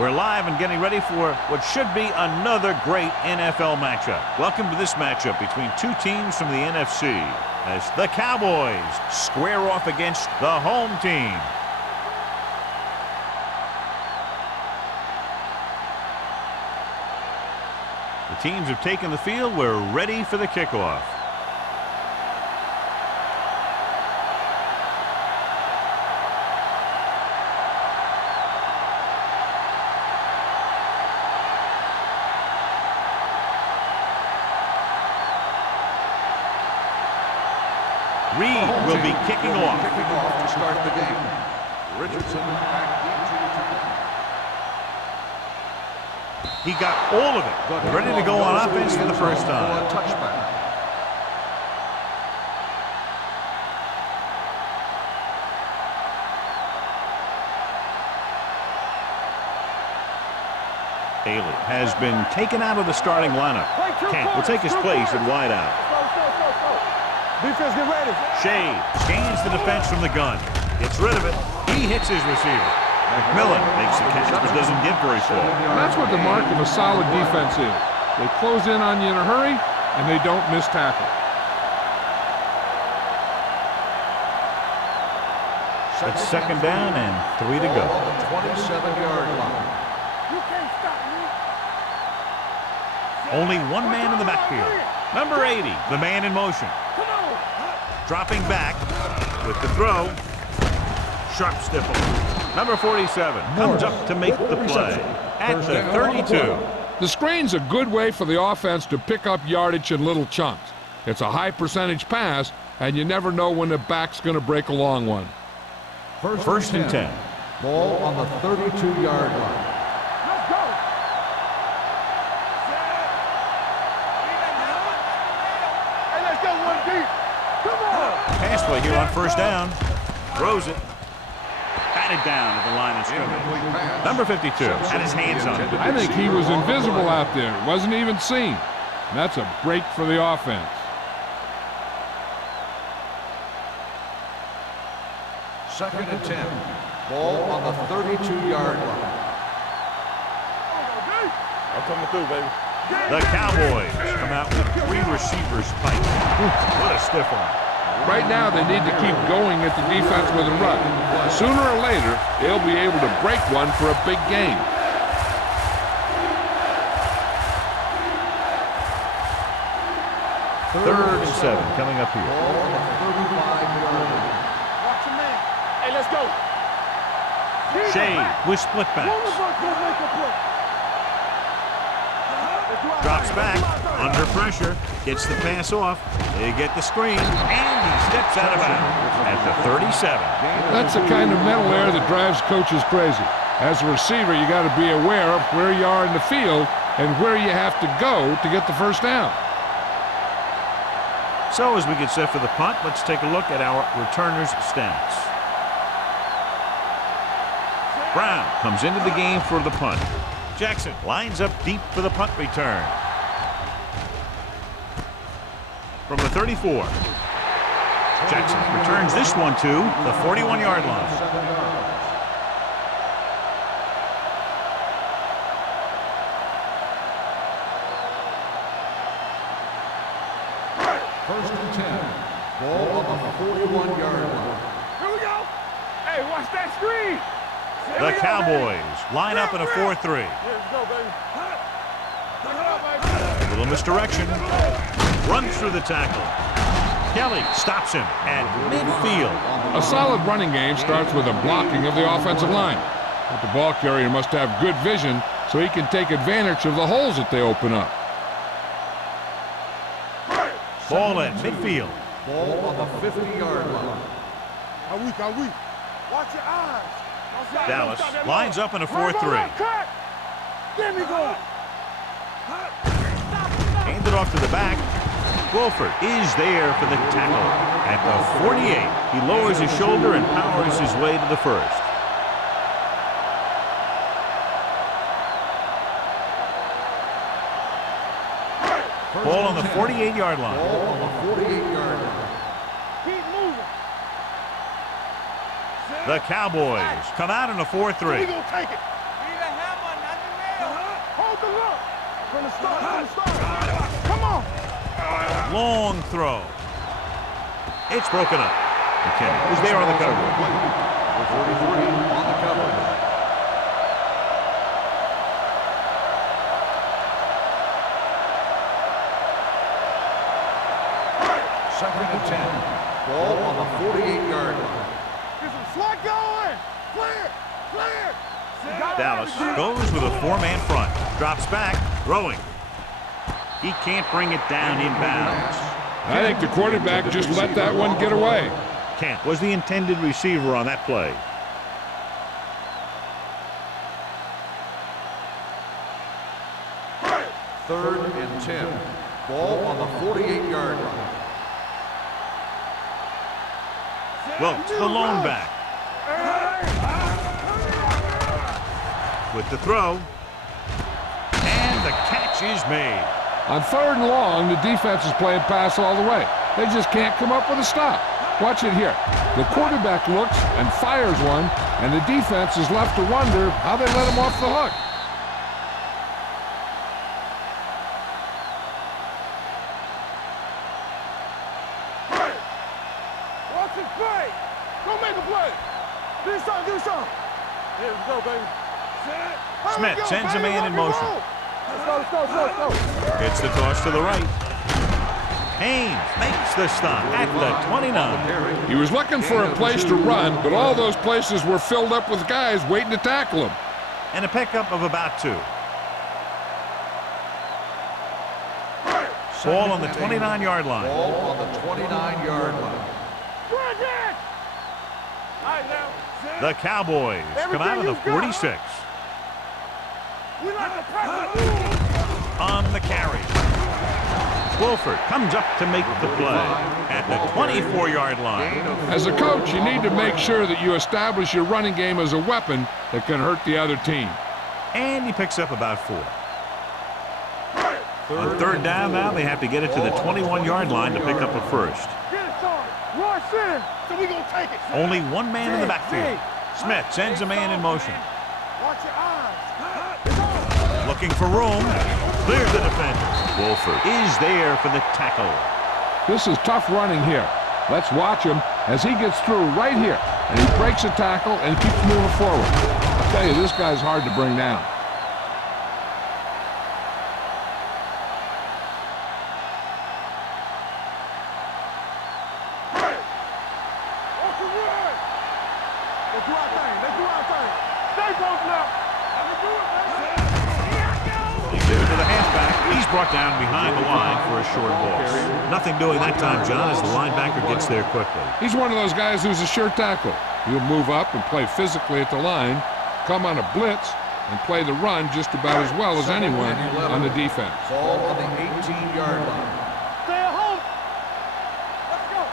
We're live and getting ready for what should be another great NFL matchup. Welcome to this matchup between two teams from the NFC as the Cowboys square off against the home team. The teams have taken the field. We're ready for the kickoff. Reed will be kicking off. To start the game. Richardson back into the He got all of it. Ready to go on offense for the first time. Touchback. Haley has been taken out of the starting lineup. Kent will take his place at wideout. Defense, get ready. Shea scans the defense from the gun. Gets rid of it. He hits his receiver. McMillan makes the catch but doesn't get very far. And that's what the mark of a solid defense is. They close in on you in a hurry, and they don't miss tackle. It's second down and 3 to go. On the 27-yard line. You can't stop me. Only one man in the backfield. Number 80, the man in motion. Dropping back with the throw. Sharp stifle. Number 47 comes up to make the play at the 32. The screen's a good way for the offense to pick up yardage in little chunks. It's a high percentage pass, and you never know when the back's going to break a long one. First and 10. Ball on the 32-yard line. Let's go. Hey, let's go one deep. Come on. Pass play here on first down. Throws it. Batted down at the line of scrimmage. Number 52 had his hands on it. I think he was invisible out there. Wasn't even seen. And that's a break for the offense. Second and 10. Ball on the 32-yard line. I'm coming through, baby. The Cowboys come out with 3 receivers tight. What a stiff one. Right now, they need to keep going at the defense with a run. Sooner or later, they'll be able to break one for a big game. Third and 7 coming up here. Ball on the 35-yard line. Watch your man. Hey, let's go. Shea with split backs. Drops back, under pressure, gets the pass off. They get the screen, and he steps out of bounds at the 37. That's the kind of mental error that drives coaches crazy. As a receiver, you got to be aware of where you are in the field and where you have to go to get the first down. So as we get set for the punt, let's take a look at our returners' stats. Brown comes into the game for the punt. Jackson lines up deep for the punt return. From the 34. Jackson returns this one to the 41-yard line. First and 10. Ball on the 41-yard line. Here we go. Hey, watch that screen. The Cowboys line up in a 4-3. A little misdirection. Runs through the tackle. Kelly stops him at midfield. A solid running game starts with a blocking of the offensive line. But the ball carrier must have good vision so he can take advantage of the holes that they open up. Ball at midfield. Ball on the 50-yard line. Watch your eyes. Dallas lines up in a 4-3. Handed off to the back. Wolford is there for the tackle. At the 48, he lowers his shoulder and powers his way to the first. Ball on the 48-yard line. Ball on the 48-yard line. Keep moving. The Cowboys come out in a 4-3. We're gonna take it. Long throw. It's broken up. McKinney, who's there on the cover? Number 43 on the cover. Second and 10. Ball on the 48-yard line. Dallas goes with a four-man front. Drops back, throwing. He can't bring it down inbounds. I think the quarterback just let that one get away. Kent was the intended receiver on that play. Third and 10. Ball on the 48-yard line. Wilkes, the lone back. With the throw. And the catch is made. On 3rd and long, the defense is playing pass all the way. They just can't come up with a stop. Watch it here. The quarterback looks and fires one, and the defense is left to wonder how they let him off the hook. Watch it play. Go make a play. Do something. Here we go, baby. Smith sends a man in motion. Let's go. It's the toss to the right. Haynes makes the stop at the 29. He was looking for a place to run, but all those places were filled up with guys waiting to tackle him. And a pickup of about 2. Ball on the 29-yard line. Ball on the 29-yard line. The Cowboys come out of the 46. On the carry. Wolford comes up to make the play at the 24-yard line. As a coach, you need to make sure that you establish your running game as a weapon that can hurt the other team. And he picks up about 4. On 3rd down now, they have to get it to the 21-yard line to pick up a first. Only one man in the backfield. Smith sends a man in motion. Looking for room. Clears the defender. Wolford is there for the tackle. This is tough running here. Let's watch him as he gets through right here. And he breaks a tackle and keeps moving forward. I'll tell you, this guy's hard to bring down. Brought down behind the line for a short ball. Nothing doing that time, John, as the linebacker gets there quickly. He's one of those guys who's a sure tackle. He'll move up and play physically at the line, come on a blitz, and play the run just about as well as anyone on the defense. Ball on the 18-yard line. Stay at home. Let's go.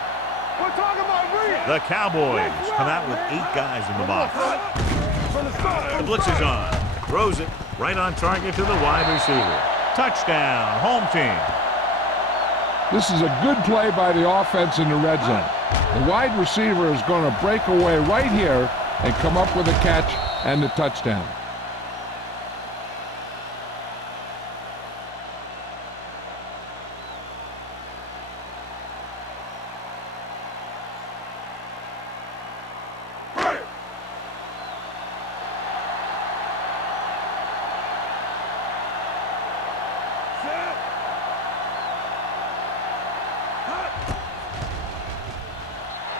We're talking about real. The Cowboys come out with 8 guys in the box. The blitz is on. Throws it right on target to the wide receiver. Touchdown, home team. This is a good play by the offense in the red zone. The wide receiver is going to break away right here and come up with a catch and the touchdown.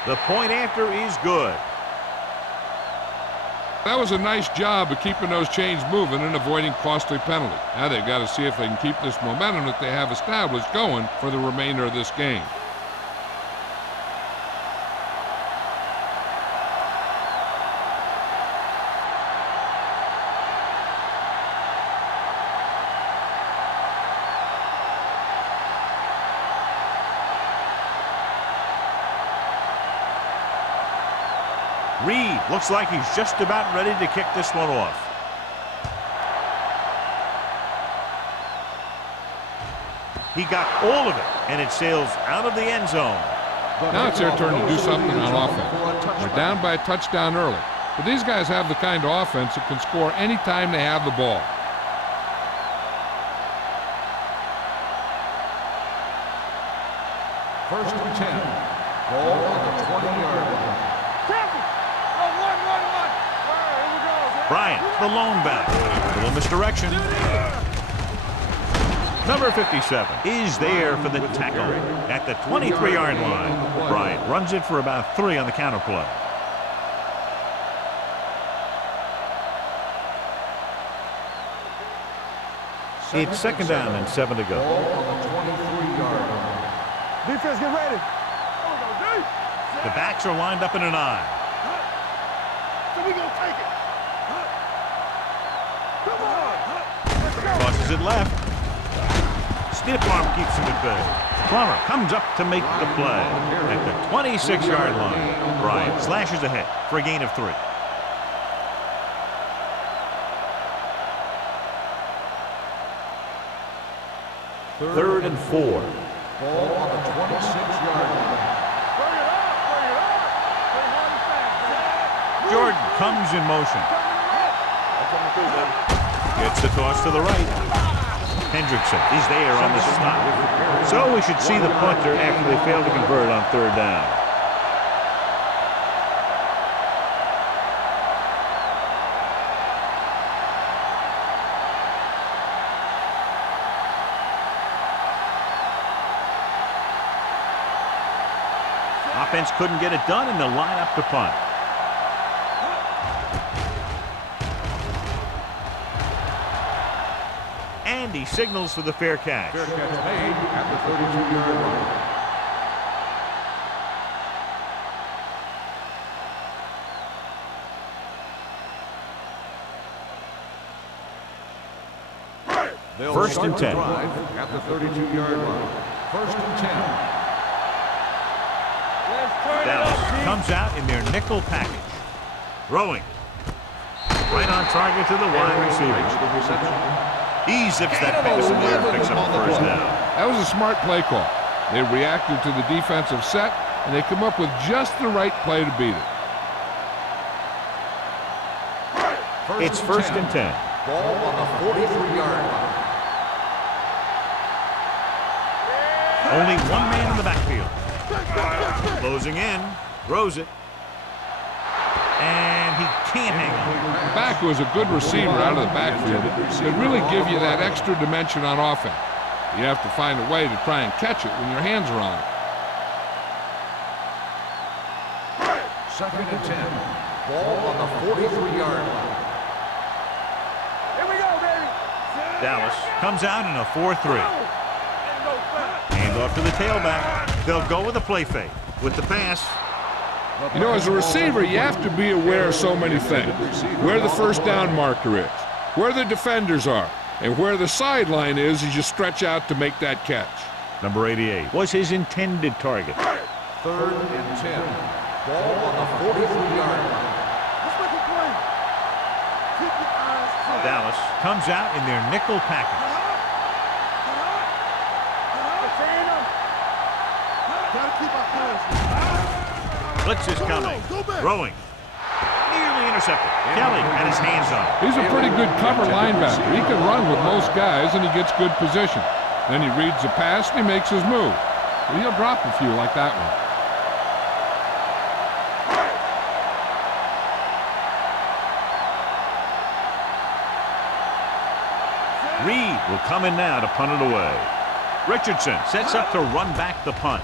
The point after is good. That was a nice job of keeping those chains moving and avoiding costly penalties. Now they've got to see if they can keep this momentum that they have established going for the remainder of this game. Reed looks like he's just about ready to kick this one off. He got all of it, and it sails out of the end zone. Now it's their turn to do something on offense. They're down by a touchdown early. But these guys have the kind of offense that can score anytime they have the ball. First and 10. Ball on the 20-yard line. Bryant, the lone back. Little misdirection. Number 57 is there for the tackle at the 23-yard line. Bryant runs it for about 3 on the counter play. It's second down and 7 to go. Ball on the 23-yard line. Defense, get ready. The backs are lined up in an eye. So we gonna take it. Come on. Crosses it left. Stiff arm keeps him at bay. Plummer comes up to make the play at the 26-yard line. Bryant slashes ahead for a gain of 3. Third and 4. Ball on the 26-yard line. Jordan comes in motion. Gets the toss to the right. Hendrickson is there on the stop. So we should see the punter after they fail to convert on 3rd down. Offense couldn't get it done, and they'll line up to punt. And he signals for the fair catch. Fair catch made at the 32-yard line. They'll First and 10. Drive at the 32-yard line. First and 10. Dallas comes out in their nickel package. Throwing. Right on target to the wide receiver. He zips that pass in there and picks up the first down. That was a smart play call. They reacted to the defensive set, and they come up with just the right play to beat it. It's first and 10. Ball on the 43-yard line. Only one man in the backfield. Closing in, throws it, and he can't hang on. Back was a good receiver out of the backfield. Could really give you that extra dimension on offense. You have to find a way to try and catch it when your hands are on it. Second and 10. Ball on the 43-yard line. Here we go, baby. Dallas comes out in a 4-3. Hand off to the tailback. They'll go with a play fake. With the pass. You know, as a receiver, you have to be aware of so many things. Where the first down marker is, where the defenders are, and where the sideline is as you stretch out to make that catch. Number 88 was his intended target. Third and 10. Ball on the 43-yard line. Dallas comes out in their nickel package. Blitz is coming. Throwing. Nearly intercepted. Kelly had his hands on it. He's a pretty good cover linebacker. He can run with most guys, and he gets good position. Then he reads the pass, and he makes his move. But he'll drop a few like that one. Reed will come in now to punt it away. Richardson sets up to run back the punt.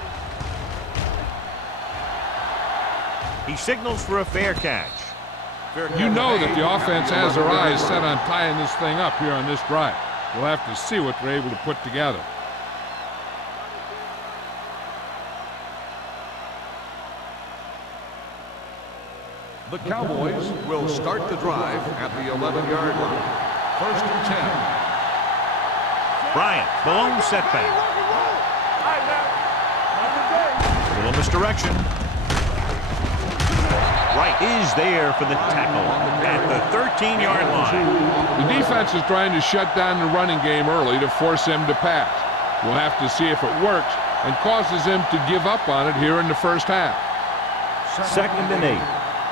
He signals for a fair catch. You know that the offense has their eyes set on tying this thing up here on this drive. We'll have to see what they're able to put together. The Cowboys will start the drive at the 11-yard line. First and 10. Bryant, the lone setback. A little misdirection. Wright is there for the tackle at the 13-yard line. The defense is trying to shut down the running game early to force him to pass. We'll have to see if it works and causes him to give up on it here in the first half. Second and 8.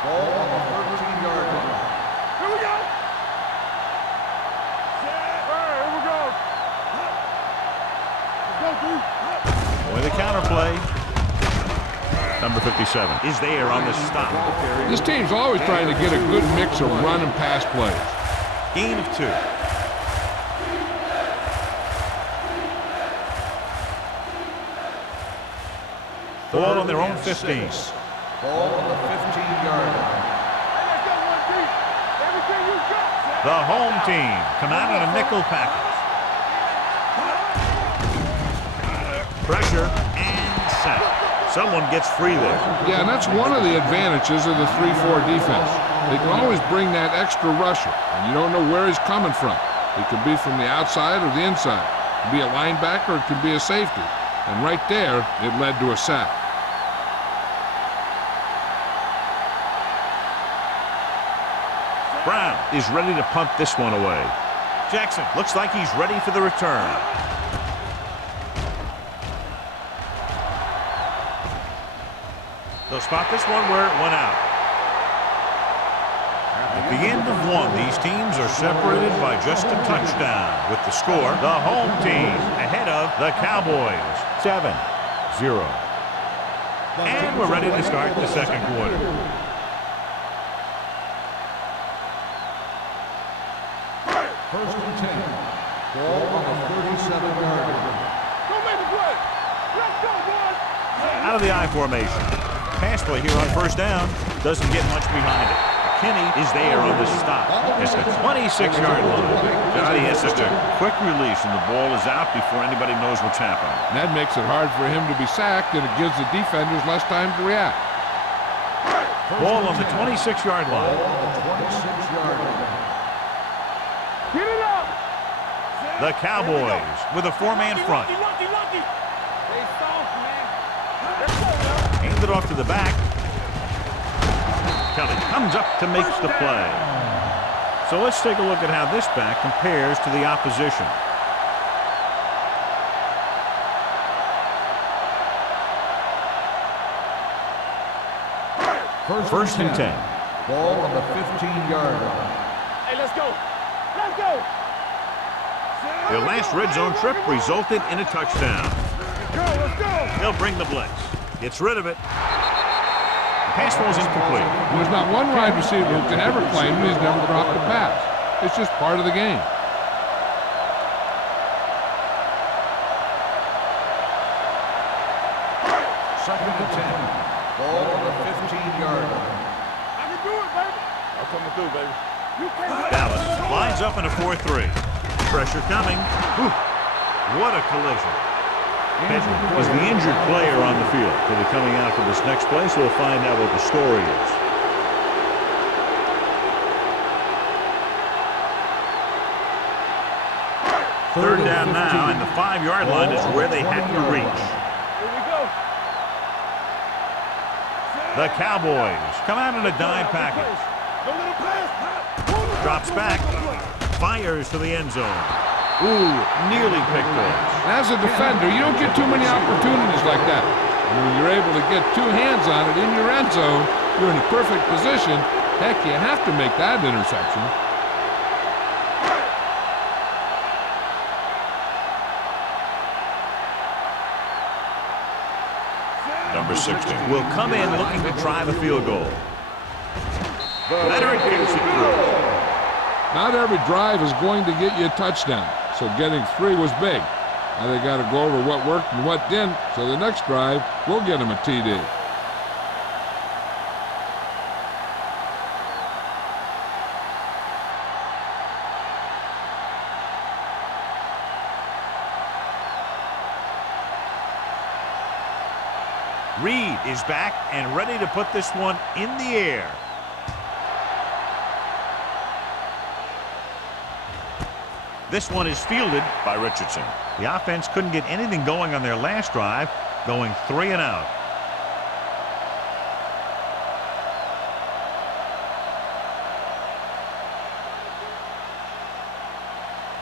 Ball on the 13-yard line. Here we go. Here we go. Let's go, dude. With a counter play. Number 57 is there on the stop. This team's always trying to get a good mix of run and pass plays. Gain of 2. Ball on their own 15. Ball on the 15-yard line. The home team come out in a nickel package. Pressure and sack. Someone gets free there. Yeah, and that's one of the advantages of the 3-4 defense. They can always bring that extra rusher, and you don't know where he's coming from. It could be from the outside or the inside. It could be a linebacker, it could be a safety. And right there, it led to a sack. Brown is ready to punt this one away. Jackson looks like he's ready for the return. They'll spot this one where it went out. At the end of one, these teams are separated by just a touchdown. With the score, the home team ahead of the Cowboys, 7-0. And we're ready to start the second quarter. First and 10. Ball on the 37-yard line. Don't make the play. Let's go, boys. Out of the I formation. Pass play here on first down. Doesn't get much behind it. Kenny is there on the stop. It's the 26-yard line. Johnny has such a quick release, and the ball is out before anybody knows what's happening. And that makes it hard for him to be sacked, and it gives the defenders less time to react. Ball on the 26-yard line. Ball on the 26-yard line. Get it up. The Cowboys with a 4-man front. Lucky. Stay soft, man. Let's go, man. Hand it off to the back. Kelly comes up to make the play. So let's take a look at how this back compares to the opposition. First and 10. Ball on the 15-yard line. Hey, let's go. Let's go. Their last red zone trip resulted in a touchdown. Let's go. They'll bring the blitz. Gets rid of it. The pass ball is incomplete. There's not one wide receiver who can ever claim he's never dropped a pass. It's just part of the game. Second and 10. Ball on the 15-yard line. I can do it, baby. I'm coming through, baby. You can't. Dallas lines up in a 4-3. Pressure coming. Whew. What a collision. Benton is the injured player on the field. He'll be coming out for this next play, so we'll find out what the story is. Third down now, and the 5-yard line is where they had to reach. Here we go. The Cowboys come out in a dime package. Don't let him pass. Drops back. Fires to the end zone. Ooh, nearly picked off. As a defender, you don't get too many opportunities like that. And when you're able to get two hands on it in your end zone, you're in a perfect position. Heck, you have to make that interception. Number 16 will come in looking to try the field goal. Leonard gets it through. Not every drive is going to get you a touchdown, so getting 3 was big. Now they got to go over what worked and what didn't, so the next drive will get them a TD. Reed is back and ready to put this one in the air. This one is fielded by Richardson. The offense couldn't get anything going on their last drive, going 3 and out.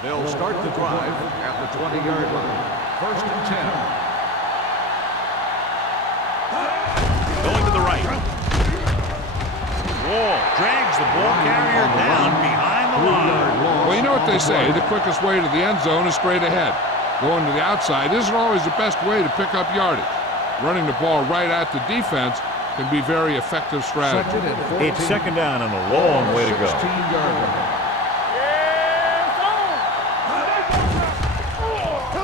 They'll start the drive at the 20-yard line. First and 10. Going to the right. Wall drags the ball carrier down behind the line. Well, you know what they say, the quickest way to the end zone is straight ahead. Going to the outside isn't always the best way to pick up yardage. running the ball right at the defense can be very effective strategy. It's second down and a long way to go. 16-yard line.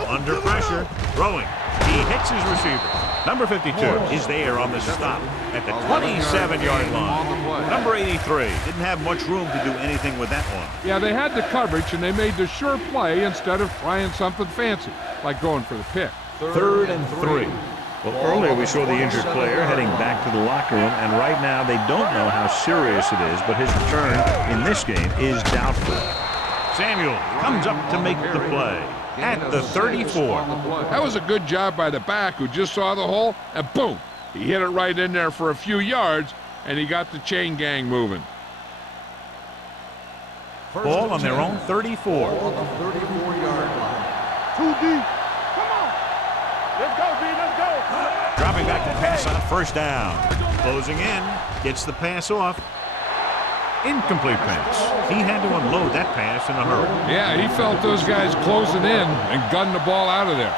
Under pressure, throwing. He hits his receiver. Number 52 is there on the stop at the 27-yard line. Number 83 didn't have much room to do anything with that one. Yeah, they had the coverage, and they made the sure play instead of trying something fancy, like going for the pick. Third and 3. Well, earlier we saw the injured player heading back to the locker room, and right now they don't know how serious it is, but his return in this game is doubtful. Samuel comes up to make the play at the 34. That was a good job by the back who just saw the hole, and boom, he hit it right in there for a few yards, and he got the chain gang moving. Ball on their own 34. On the 34-yard line. 2 deep. Come on. Let's go, B. Let's go. Dropping back to pass on first down. Closing in, gets the pass off. Incomplete pass. He had to unload that pass in a hurry. Yeah, he felt those guys closing in and gunned the ball out of there.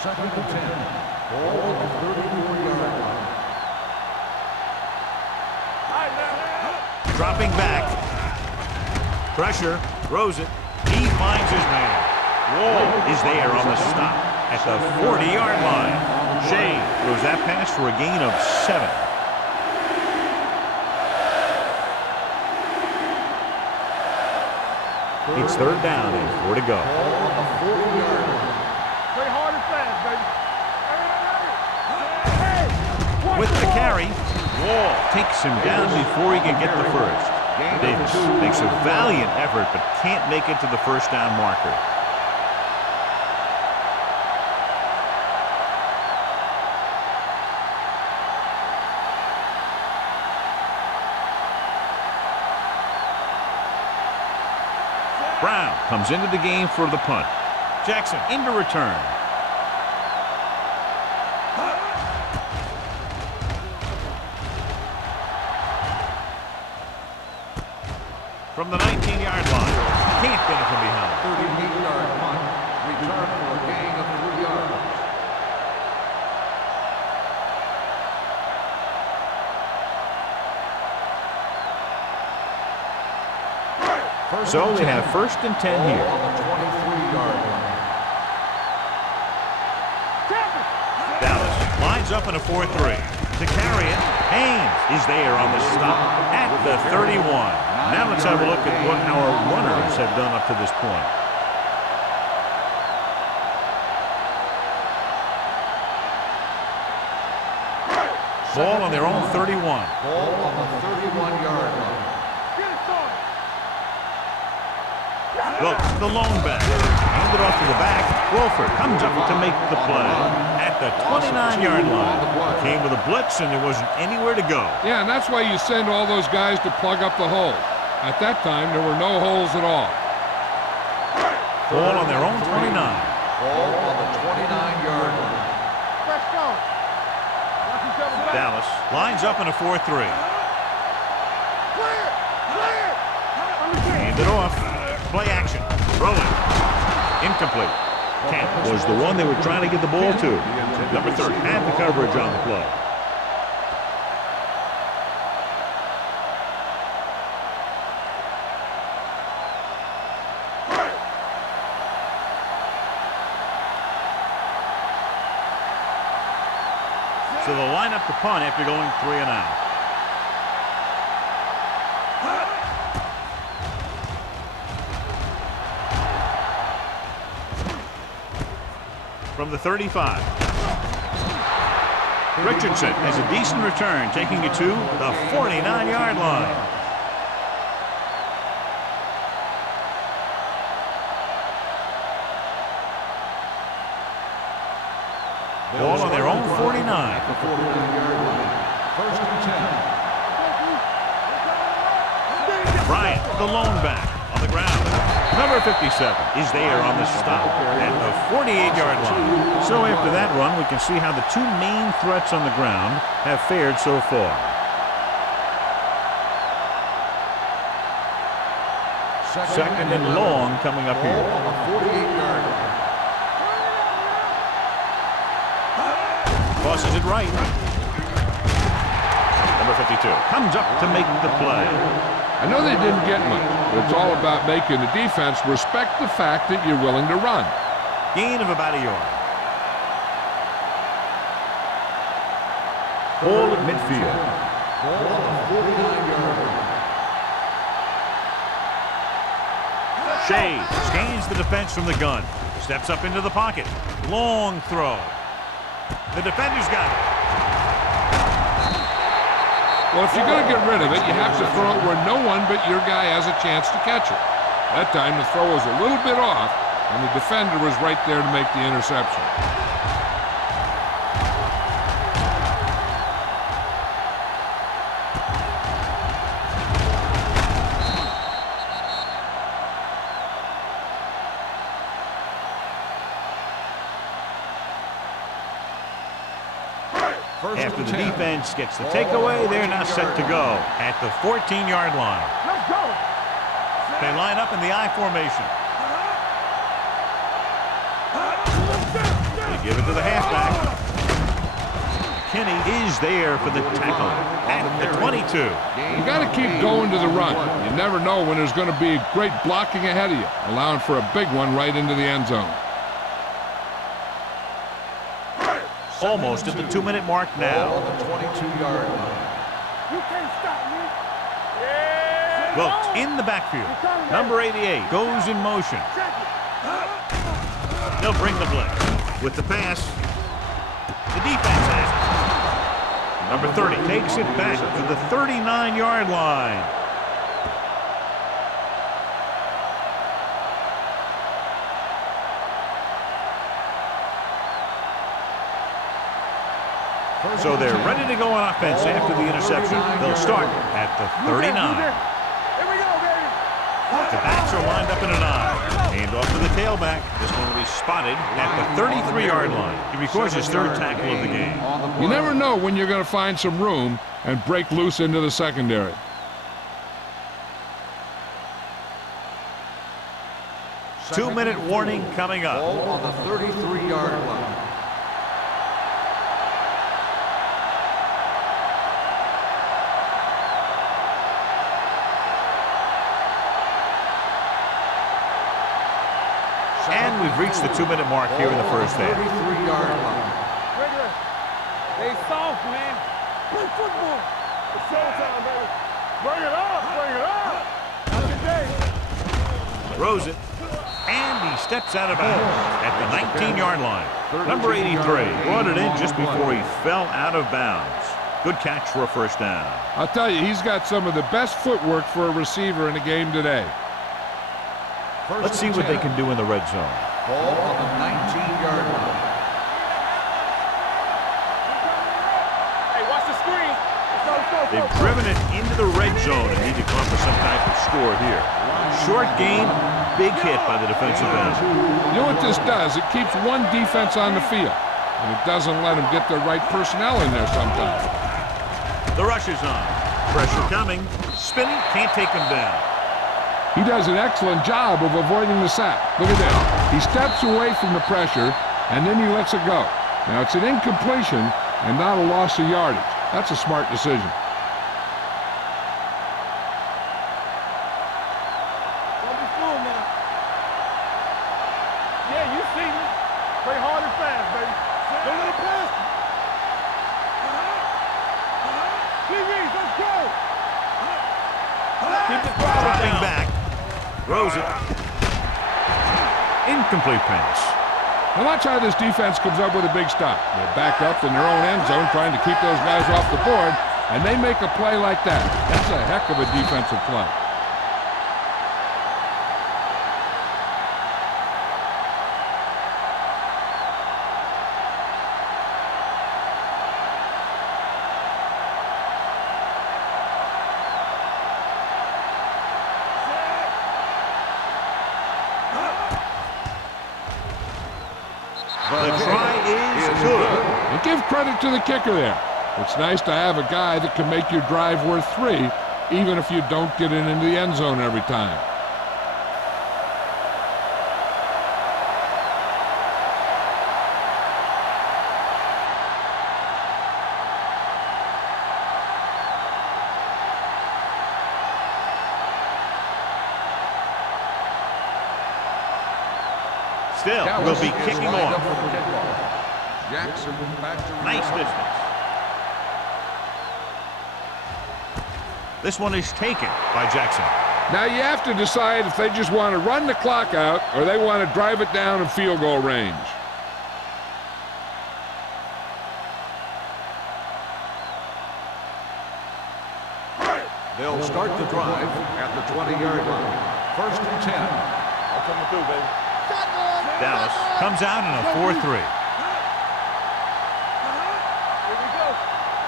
Second and 10. Ball on the 34-yard line. Dropping back. Pressure. Throws it. He finds his man. Wall is there on the stop at the 40-yard line. Shea throws that pass for a gain of 7. It's third down and 4 to go. Ball on the 40-yard line. Play hard and fast, baby. With the carry, Wall takes him down before he can get the first. Davis makes a valiant effort but can't make it to the first down marker. Brown comes into the game for the punt. Jackson into return. From the 19-yard line. Can't get it from behind. 38-yard punt. Return for a gain of 3 yards. So they have first and 10 here. On the 23-yard line. Dallas lines up in a 4-3. To carry it, Haynes is there on the stop at the 31. Now let's have a look at what our runners have done up to this point. Ball on their own 31. Ball on the 31-yard line. Look, the lone back. Handed off to the back. Wolford comes up to make the play at the 29-yard line. Came with a blitz and there wasn't anywhere to go. Yeah, and that's why you send all those guys to plug up the hole. At that time, there were no holes at all. Ball on their own 29. Ball on the 29-yard line. Let's go. Watch yourself back. Dallas lines up in a 4-3. Clear. Clear. Handed off. Play action. Rolling. Incomplete. Kent was the one they were trying to get the ball to. Number 30 had the coverage on the play. So they'll line up the punt after going 3 and out. From the 35. Richardson has a decent return, taking it to the 49-yard line. Ball on their own 49. The 49-yard line. First and 10. Bryant, the lone back, on the ground. Number 57 is there on the stop at the 48-yard line. So after that run, we can see how the two main threats on the ground have fared so far. Second and long coming up here. On the 48-yard line. Tosses it right. Number 52 comes up to make the play. I know they didn't get much, but it's all about making the defense respect the fact that you're willing to run. Gain of about a yard. Ball at midfield. Ball on the 49-yard line. Shea scans the defense from the gun. Steps up into the pocket. Long throw. The defender's got it. Well, if you're going to get rid of it, you have to throw it where no one but your guy has a chance to catch it. That time the throw was a little bit off, and the defender was right there to make the interception. After the defense gets the takeaway, they're now set to go at the 14-yard line. Let's go. They line up in the I formation. They give it to the halfback. Kenny is there for the tackle at the 22. You got to keep going to the run. You never know when there's going to be great blocking ahead of you, allowing for a big one right into the end zone. Almost at the 2-minute mark now. On the 22-yard line. You can't stop me. Yeah. Wilkes in the backfield. Number 88 goes in motion. Check it. They'll bring the blitz. With the pass, the defense has it. Number 30 takes it back to the 39-yard line. So they're ready to go on offense after the interception. They'll start at the 39. Here we go, baby. The backs are lined up in an I. Hand off to the tailback. This one will be spotted at the 33-yard line. He records his third tackle of the game. You never know when you're going to find some room and break loose into the secondary. Two-minute warning coming up. Ball on the 33-yard line. And we've reached the 2-minute mark here in the first half. 33-yard line. Regular. They soft, man. Play football. It's showtime, baby. Bring it up. Bring it up. Not today. Throws it. And he steps out of bounds at the 19-yard line. Number 83 brought it in just before he fell out of bounds. Good catch for a first down. I'll tell you, he's got some of the best footwork for a receiver in a game today. Let's see what they can do in the red zone. Ball on the 19-yard line. Hey, watch the screen. They've driven it into the red zone and need to come up with some type of score here. Short gain, big hit by the defensive end. You know what this does? It keeps one defense on the field, and it doesn't let them get the right personnel in there sometimes. The rush is on. Pressure coming. Spinning, can't take him down. He does an excellent job of avoiding the sack. Look at that. He steps away from the pressure, and then he lets it go. Now, it's an incompletion and not a loss of yardage. That's a smart decision. Don't be fooled now. Yeah, you see me. Play hard and fast, baby. Don't let it pass. TVs, let's go. Keep the crowd Dropping down. back. Throws it. Incomplete pass. Now watch how this defense comes up with a big stop. They're back up in their own end zone trying to keep those guys off the board, and they make a play like that. That's a heck of a defensive play. The try is good. And give credit to the kicker there. It's nice to have a guy that can make your drive worth 3, even if you don't get it into the end zone every time. Still, Dallas will be is kicking lined off. up for the kickoff. Jackson back to Nice return. distance. This one is taken by Jackson. Now you have to decide if they just want to run the clock out or they want to drive it down in field goal range. They'll start the drive at the 20-yard line. First and 10. I'll come through, baby. Dallas comes out in a 4-3. Here we go.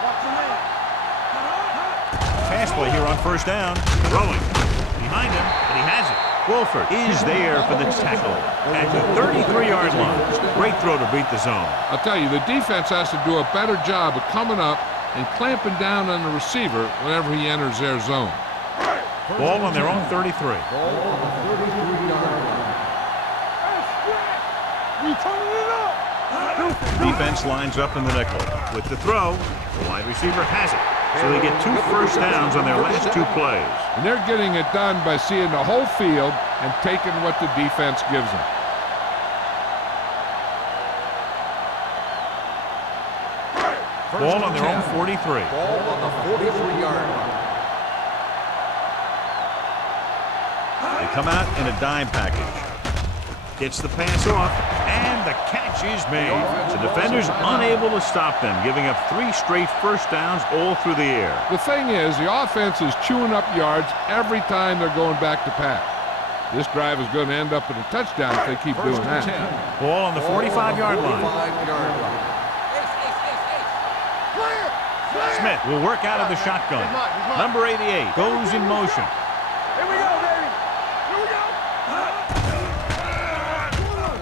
Watch your man. Pass play here on first down. Throwing. Behind him, and he has it. Wolford is there for the tackle at the 33-yard line. Great throw to beat the zone. I'll tell you, the defense has to do a better job of coming up and clamping down on the receiver whenever he enters their zone. Ball on their own 33. Ball on the 33-yard line. We turning it up. Defense lines up in the nickel. With the throw, the wide receiver has it. So they get 2 first downs on their last 2 plays. And they're getting it done by seeing the whole field and taking what the defense gives them. Ball on their own 43. Ball on the 43-yard line. They come out in a dime package. Gets the pass off, and the catch is made. The defender's unable to stop them, giving up 3 straight first downs all through the air. The thing is, the offense is chewing up yards every time they're going back to pass. This drive is going to end up in a touchdown if they keep First doing and that. 10. Ball on the 45-yard line. 45-yard line. Smith will work out of the shotgun. Number 88 goes in motion. Here we go, baby. Here we go.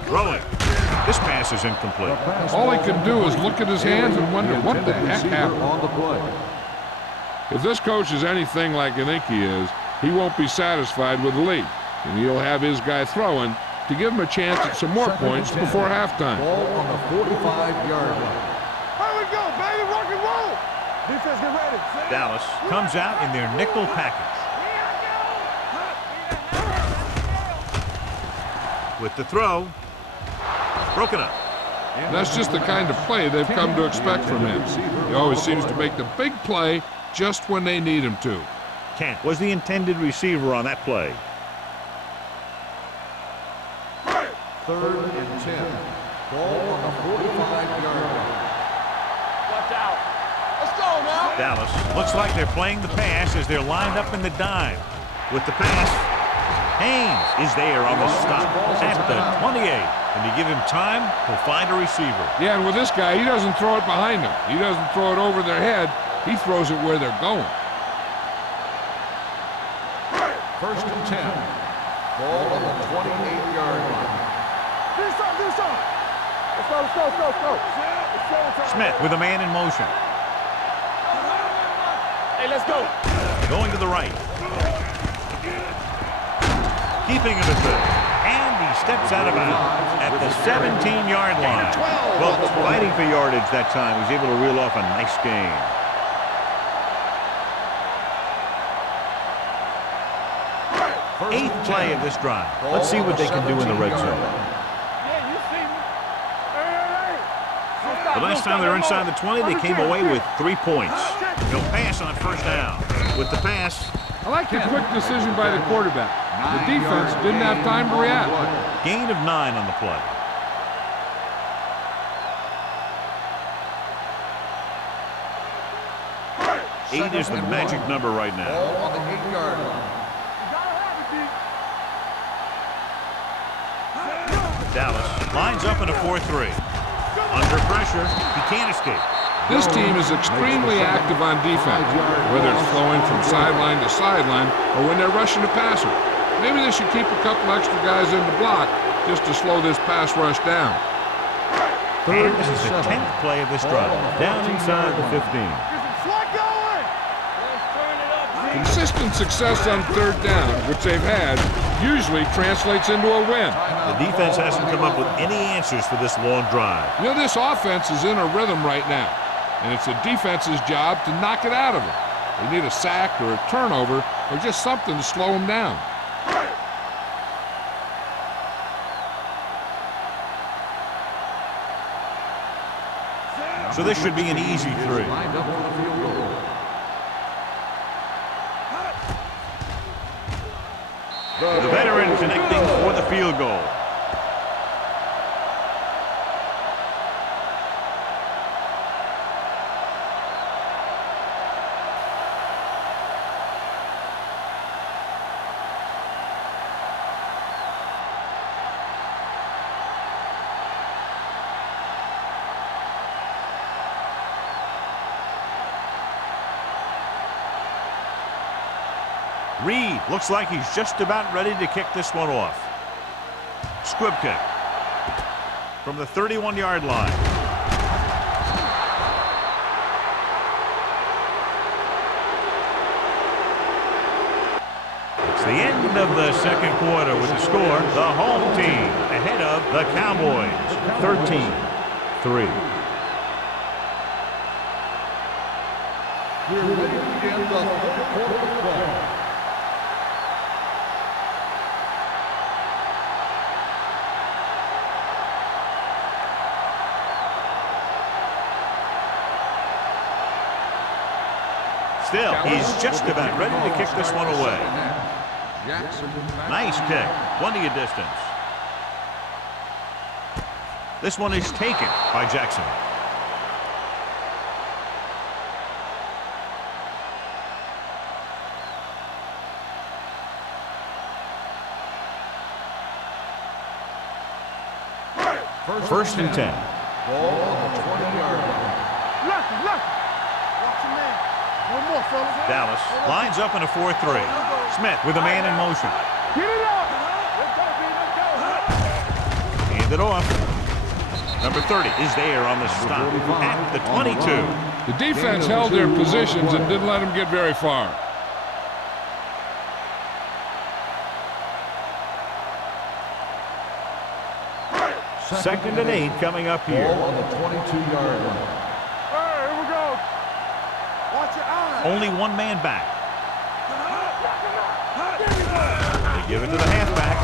Throwing. This pass is incomplete. All he can do is look at his hands and wonder what the heck happened. On the play. If this coach is anything like I think he is, he won't be satisfied with the lead. And he'll have his guy throwing to give him a chance at some more points before halftime. Ball on the 45-yard line. Here we go, baby. Rock and roll. Defense, get ready. Dallas comes out in their nickel package. With the throw, broken up. That's just the kind of play they've come to expect from him. He always seems to make the big play just when they need him to. Kent was the intended receiver on that play. 3rd and 10. Ball on the 45-yard line. Watch out. Let's go now. Dallas looks like they're playing the pass as they're lined up in the dime. With the pass, Haynes is there on the stop at the 28. And you give him time, he'll find a receiver. Yeah, and with this guy, he doesn't throw it behind them. He doesn't throw it over their head. He throws it where they're going. 1st and 10. Ball on the 28-yard line. Do something, do something. Let's go, let's go, let's go, let's go. It's showtime. Smith with a man in motion. Hey, let's go. Going to the right. Keeping it at the. And he steps out of bounds at the 17-yard line. Well, fighting for yardage that time. He's able to reel off a nice gain. Eighth play of this drive. Let's see what they can do in the red zone. Yeah, you see me. Hey. The last time they were inside the 20, they came away with 3 points. He'll pass on first down. With the pass, I like the quick decision by the quarterback. The defense didn't have time to react. gain of 9 on the play. Eight is the magic number right now. Ball on the 8-yard line. Dallas lines up in a 4-3. Under pressure, he can't escape. This team is extremely active on defense, whether it's flowing from sideline to sideline or when they're rushing a passer. Maybe they should keep a couple extra guys in the block just to slow this pass rush down. And this is the 10th play of this drive. Down inside the 15. Consistent success on 3rd down, which they've had, usually translates into a win. The defense hasn't come up with any answers for this long drive. You know, this offense is in a rhythm right now, and it's the defense's job to knock it out of them. They need a sack or a turnover or just something to slow them down. So this should be an easy 3. Lined up for the field goal. The veteran connecting for the field goal. Reed looks like he's just about ready to kick this one off. Squib kick from the 31-yard line. It's the end of the second quarter with the score. The home team ahead of the Cowboys, 13-3. We're ready to begin the third quarter of play. Still, he's just about ready to kick this one away. Nice kick, plenty of distance. This one is taken by Jackson. First and 10. Ball on the 20-yard line. Watch your man. One more, fellas. Dallas lines up in a 4-3. Smith with a man in motion. Get it up. Let's go, Hand it off. Number 30 is there on the stop at the 22. The defense held their positions and didn't let them get very far. Second and 8 coming up here. Ball on the 22-yard line. Hey, here we go. Watch your eyes. Only one man back. They give it to the halfback.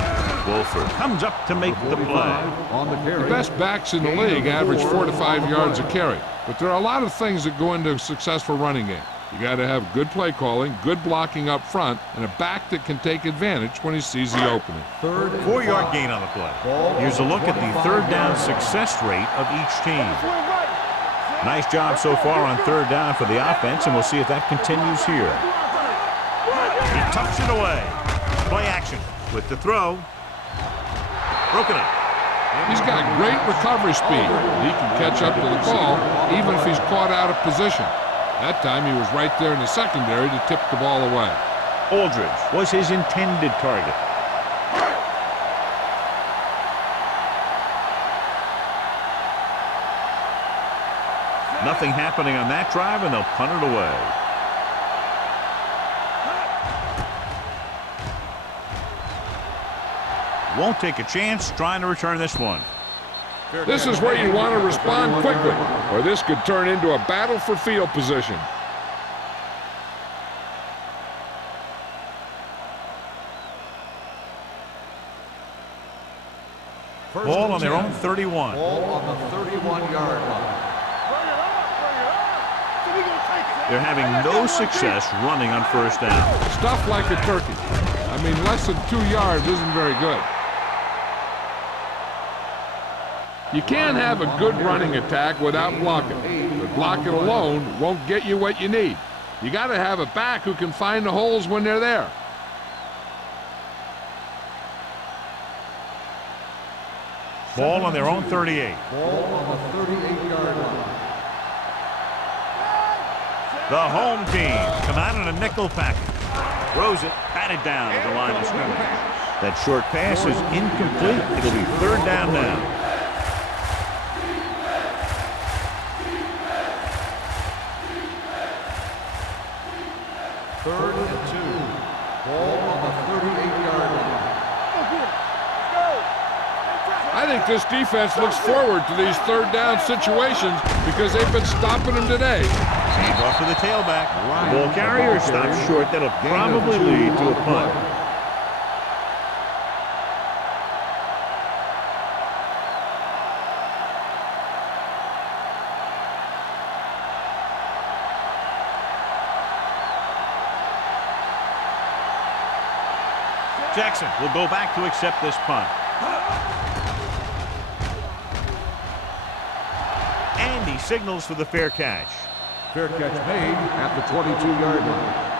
Wolford comes up to make the play. On the carry. The best backs in the league average 4 to 5 yards a carry. But there are a lot of things that go into a successful running game. You got to have good play calling, good blocking up front, and a back that can take advantage when he sees the opening. 4-yard gain on the play. Here's a look at the third down success rate of each team. Nice job so far on third down for the offense, and we'll see if that continues here. He tucks it away. Play action with the throw. Broken up. He's got great recovery speed. He can catch up to the ball even if he's caught out of position. That time he was right there in the secondary to tip the ball away. Aldridge was his intended target. Nothing happening on that drive, and they'll punt it away. Won't take a chance trying to return this one. This is where you want to respond quickly, or this could turn into a battle for field position. Ball on their own 31. Ball on the 31-yard line. They're having no success running on first down. Stuff like a turkey. I mean, less than 2 yards isn't very good. You can't have a good running attack without blocking. But blocking alone won't get you what you need. You got to have a back who can find the holes when they're there. Ball on their own 38. Ball on the 38-yard line. The home team come out in a nickel package. Throws it, patted down at the line of scrimmage. That short pass is incomplete. It'll be third down now. Third and 2. Ball on the 38-yard line. I think this defense looks forward to these third down situations because they've been stopping them today. Hand off to the tailback. The ball carrier stops short. That'll probably lead to a punt. Jackson will go back to accept this punt. And he signals for the fair catch. Fair catch made at the 22-yard line.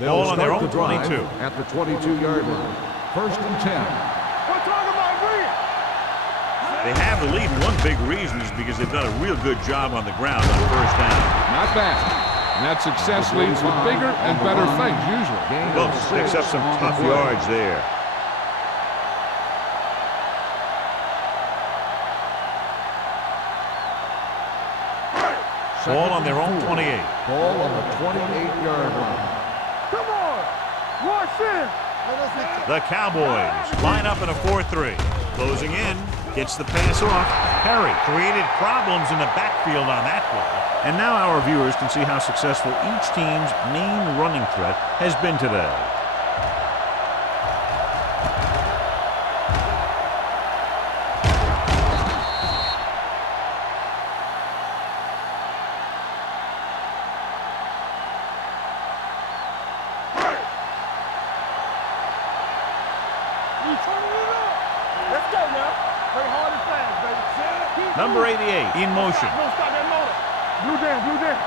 Ball on their own 22. At the 22-yard line. 1st and 10. We're talking about Green. They have the lead. One big reason is because they've done a real good job on the ground on 1st down. Not bad. And that success leads to bigger and better things, usually. Well, picks up some tough yards there. Ball on their own 28. Ball on the 28-yard line. Come on. Rush in. The Cowboys line up in a 4-3. Closing in. Gets the pass off. Perry created problems in the backfield on that play. And now our viewers can see how successful each team's main running threat has been today. Let's go now. Play hard and fast, baby. Number 88 in motion. Don't stop that motor. Blue down, blue down.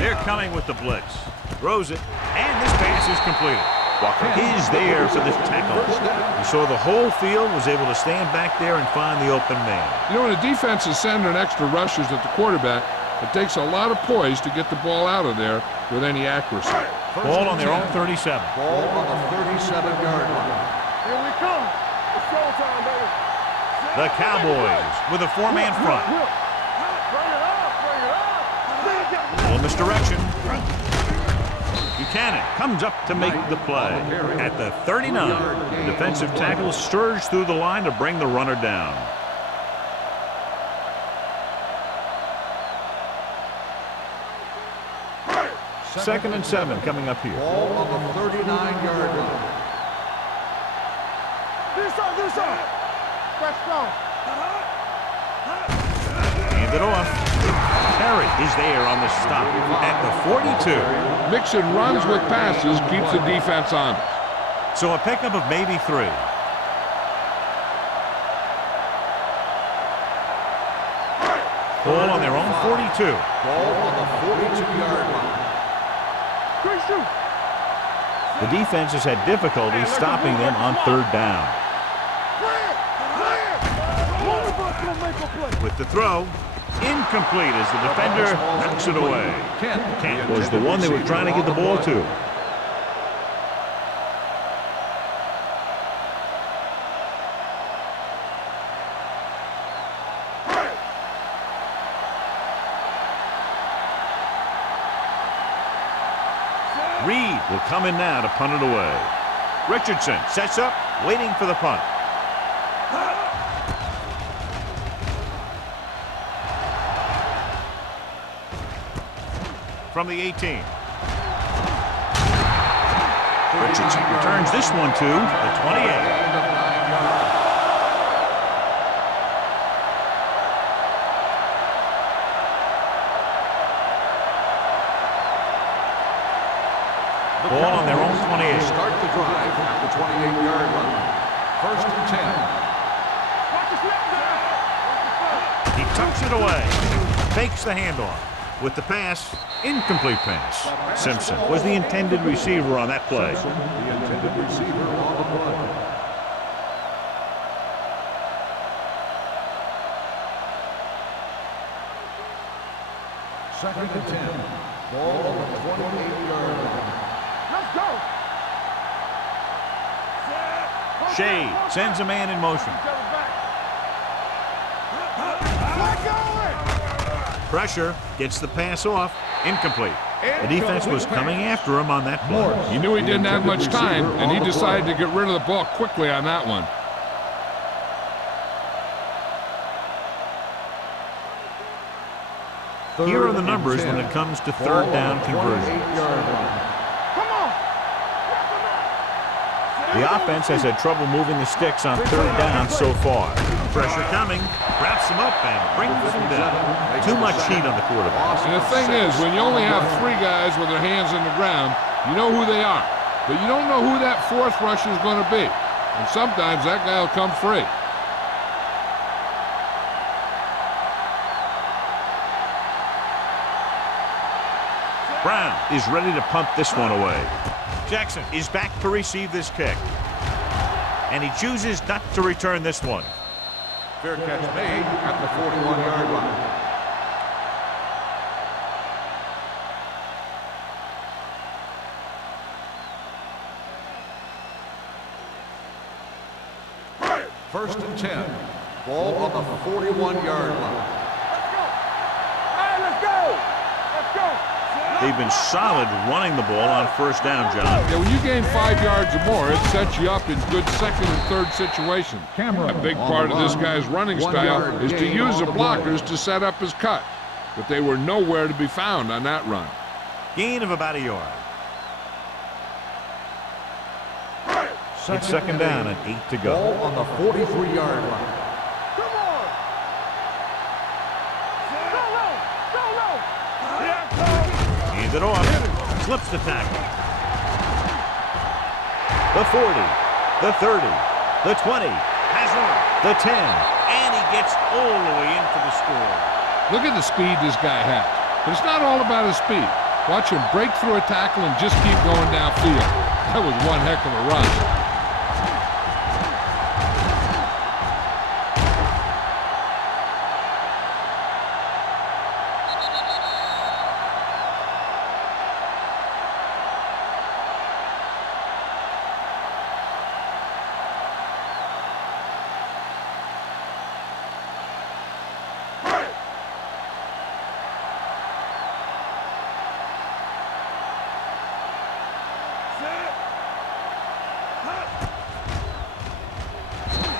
They're coming with the blitz. Throws it, and this pass is completed. Walker is there for the tackle. You saw the whole field was able to stand back there and find the open man. You know, when the defense is sending extra rushers at the quarterback, it takes a lot of poise to get the ball out of there with any accuracy. Ball on their own 37. Ball on the 37-yard line. Here we come. It's showtime, baby. The Cowboys with a four-man front. Bring it up, bring it up. A little misdirection. Buchanan comes up to make the play. At the 39, the defensive tackle surged through the line to bring the runner down. Second and 7 coming up here. Ball on the 39-yard line. This side. Let's go. Hand it off. Perry is there on the stop at the 42. Mixing runs with passes keeps the defense honest. So a pickup of maybe 3. Ball on their own 42. Ball on the 42-yard line. Great shoot. The defense has had difficulty stopping them on 3rd down. With the throw, incomplete as the defender knocks it away. Kent was the one they were trying to get the ball to. Reed will come in now to punt it away. Richardson sets up, waiting for the punt. From the 18. Richardson returns this one to the 28. Ball on their own 28. Start the drive at the 28-yard line. 1st and 10. He tucks it away. Fakes the handoff. With the pass, incomplete pass. Simpson was the intended receiver on that play. The intended receiver on the play. Second and 10. Ball on the 28-yard line. Let's go. Shea sends a man in motion. Pressure, gets the pass off, incomplete. The defense was coming after him on that play. He knew he didn't have much time, and he decided to get rid of the ball quickly on that one. Here are the numbers when it comes to 3rd down conversions. Come on. The offense has had trouble moving the sticks on third down so far. Pressure coming, wraps him up and brings him down. Too much heat on the quarterback. And the thing is, when you only have 3 guys with their hands in the ground, you know who they are. But you don't know who that 4th rusher is going to be. And sometimes that guy will come free. Brown is ready to punt this one away. Jackson is back to receive this kick. And he chooses not to return this one. Fair catch made at the 41-yard line. First and 10. Ball on the 41-yard line. Let's go! Let's go! They've been solid running the ball on first down, John. Yeah, when you gain 5 yards or more, it sets you up in good second and third situations. A big part of this guy's running style is to use the blockers to set up his cut. But they were nowhere to be found on that run. Gain of about a yard. It's second down and 8 to go. Ball on the 43-yard line. Come on! Go low! Go low! Hands it off. Slips the tackle. The 40. The 30. The 20. Has one. The 10. And he gets all the way in for the score. Look at the speed this guy has. But it's not all about his speed. Watch him break through a tackle and just keep going downfield. That was one heck of a run.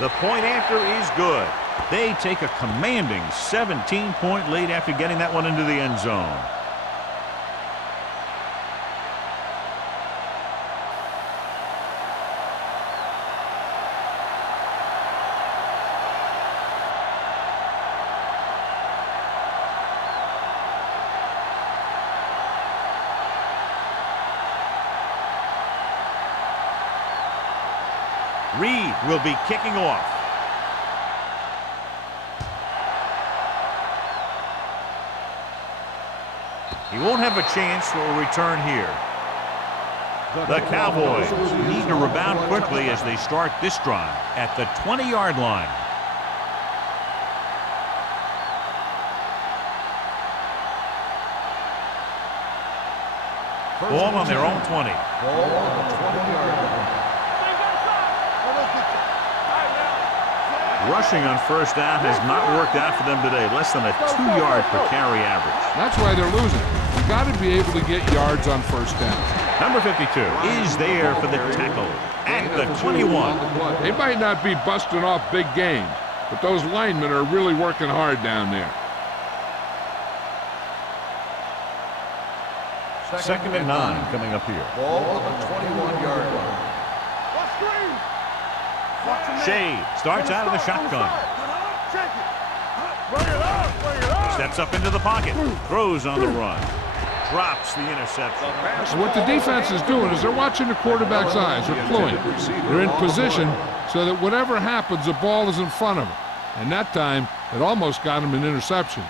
The point after is good. They take a commanding 17-point lead after getting that one into the end zone. Reed will be kicking off. He won't have a chance for a return here. The Cowboys need to rebound quickly as they start this drive at the 20-yard line. Ball on their own 20. Ball on the 20-yard line. Rushing on first down has not worked out for them today. Less than a 2-yard per carry average. That's why they're losing. You got to be able to get yards on first down. Number 52 is there for the tackle at the 21. They might not be busting off big gains, but those linemen are really working hard down there. Second and 9 coming up here. Ball on the 21-yard line. Shade starts out of the shotgun. Steps up into the pocket. Throws on the run. Drops the interception. And what the defense is doing is they're watching the quarterback's eyes. They're cluing. They're in position so that whatever happens, the ball is in front of them. And that time, it almost got him an interception.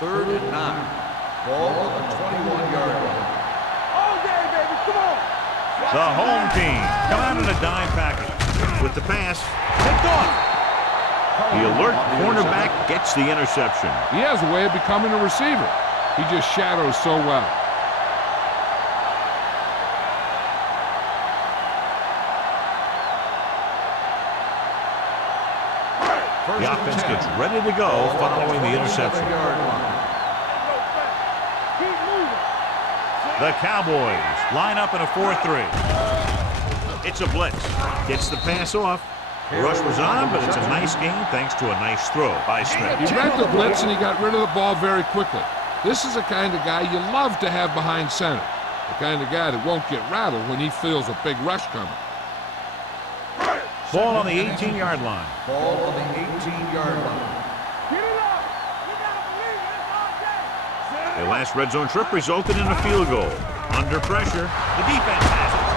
Third and 9. Ball on the 21-yard line. All day, baby, come on! The home team come out in a dime package with the pass picked off. The alert cornerback gets the interception. He has a way of becoming a receiver. He just shadows so well. The offense gets ready to go following the interception. The Cowboys line up in a 4-3. It's a blitz. Gets the pass off. The rush was on, but it's a nice gain thanks to a nice throw by Smith. He read the blitz and he got rid of the ball very quickly. This is the kind of guy you love to have behind center. The kind of guy that won't get rattled when he feels a big rush coming. Ball on the 18-yard line. Ball on the 18-yard line. Get it up. You gotta believe it. It's all day. Their last red zone trip resulted in a field goal. Under pressure, the defense has it.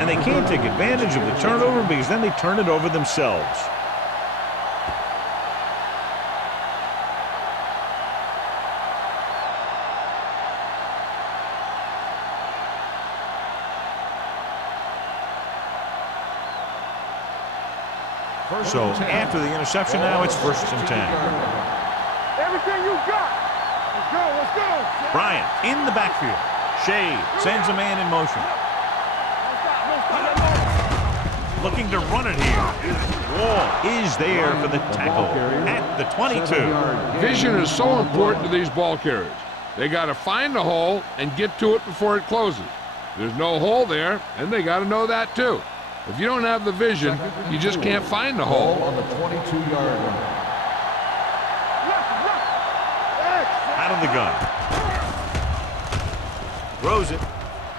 And they can't take advantage of the turnover because then they turn it over themselves. So after the interception now, it's 1st and 10. Everything you got. Let's go. Let's go. Bryant in the backfield. Shea sends a man in motion. Looking to run it here. Wall is there for the tackle at the 22. Vision is so important to these ball carriers. They got to find the hole and get to it before it closes. There's no hole there, and they got to know that too. If you don't have the vision, you just can't find the hole. On the 22-yard line. Out of the gun. Throws it.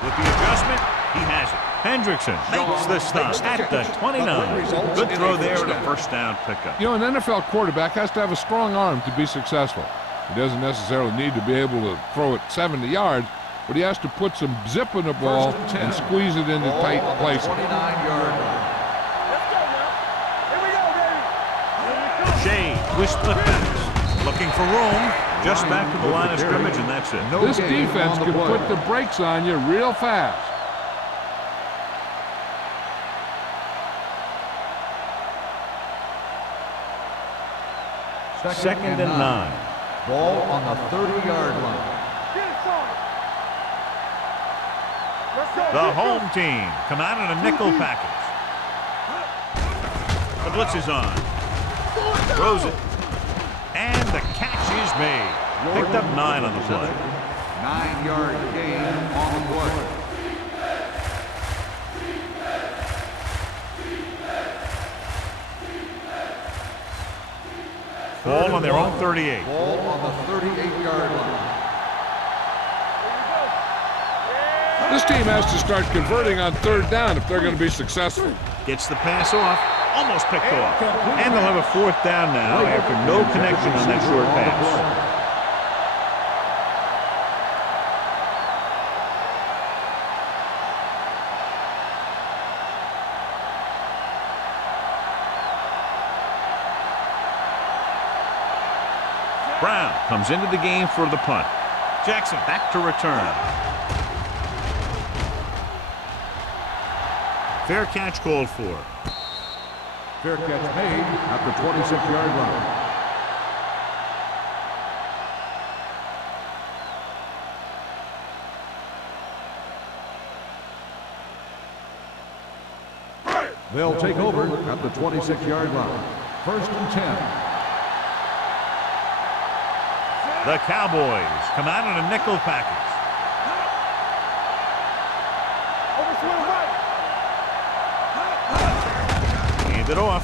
With the adjustment, he has it. Hendrickson makes the stop at the 29. Good throw there and a 1st down pickup. You know, an NFL quarterback has to have a strong arm to be successful. He doesn't necessarily need to be able to throw it 70 yards, but he has to put some zip in the ball and squeeze it into tight places. 29-yard line. Let's go now. Here we go, baby. Shea with split backs. Looking for room. Just back to the line of scrimmage, and that's it. This defense can put the brakes on you real fast. Second and 9. Ball on the 30-yard line. Get it, son. Let's go. The home team come out in a nickel package. The blitz is on. Throws it. And the catch is made. Picked up 9 on the play. 9-yard gain on the play. Ball on their own 38. Ball on the 38-yard line. This team has to start converting on 3rd down if they're going to be successful. Gets the pass off. Almost picked off. And they'll have a 4th down now after no connection on that short pass. Brown comes into the game for the punt. Jackson back to return. Fair catch called for. Fair catch made at the 26-yard line. They'll take over at the 26-yard line. 1st and 10. The Cowboys come out in a nickel package. Hand it off.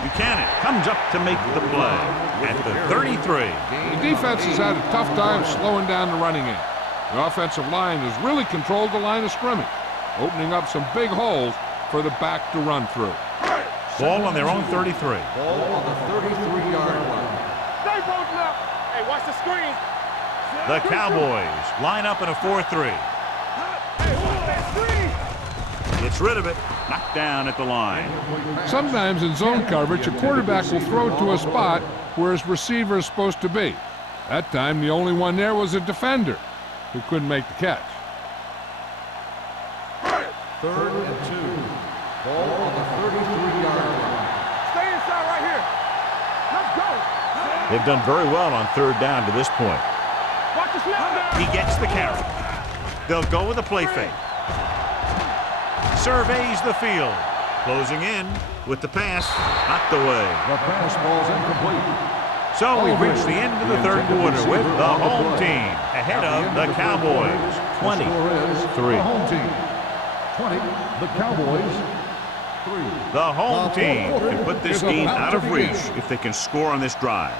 Buchanan comes up to make the play at the 33. The defense has had a tough time slowing down the running game. The offensive line has really controlled the line of scrimmage, opening up some big holes for the back to run through. Ball on their own 33. Ball on the 33-yard line. Stay posting up. Hey, watch the screen. The Cowboys line up in a 4-3. Hey, watch that screen. Gets rid of it. Knocked down at the line. Sometimes in zone coverage, a quarterback will throw to a spot where his receiver is supposed to be. That time, the only one there was a defender who couldn't make the catch. 3rd and 2. Ball on the 33-yard line. Stay inside right here. Let's go. They've done very well on 3rd down to this point. Watch the snap now. He gets the carry. They'll go with a play fake. Surveys the field. Closing in with the pass. Knocked away. The pass ball's incomplete. So we've reached the end of the 3rd quarter with the home team ahead of the Cowboys. 20-3. The home team. 20. The Cowboys. 3. The home team can put this game out of reach if they can score on this drive.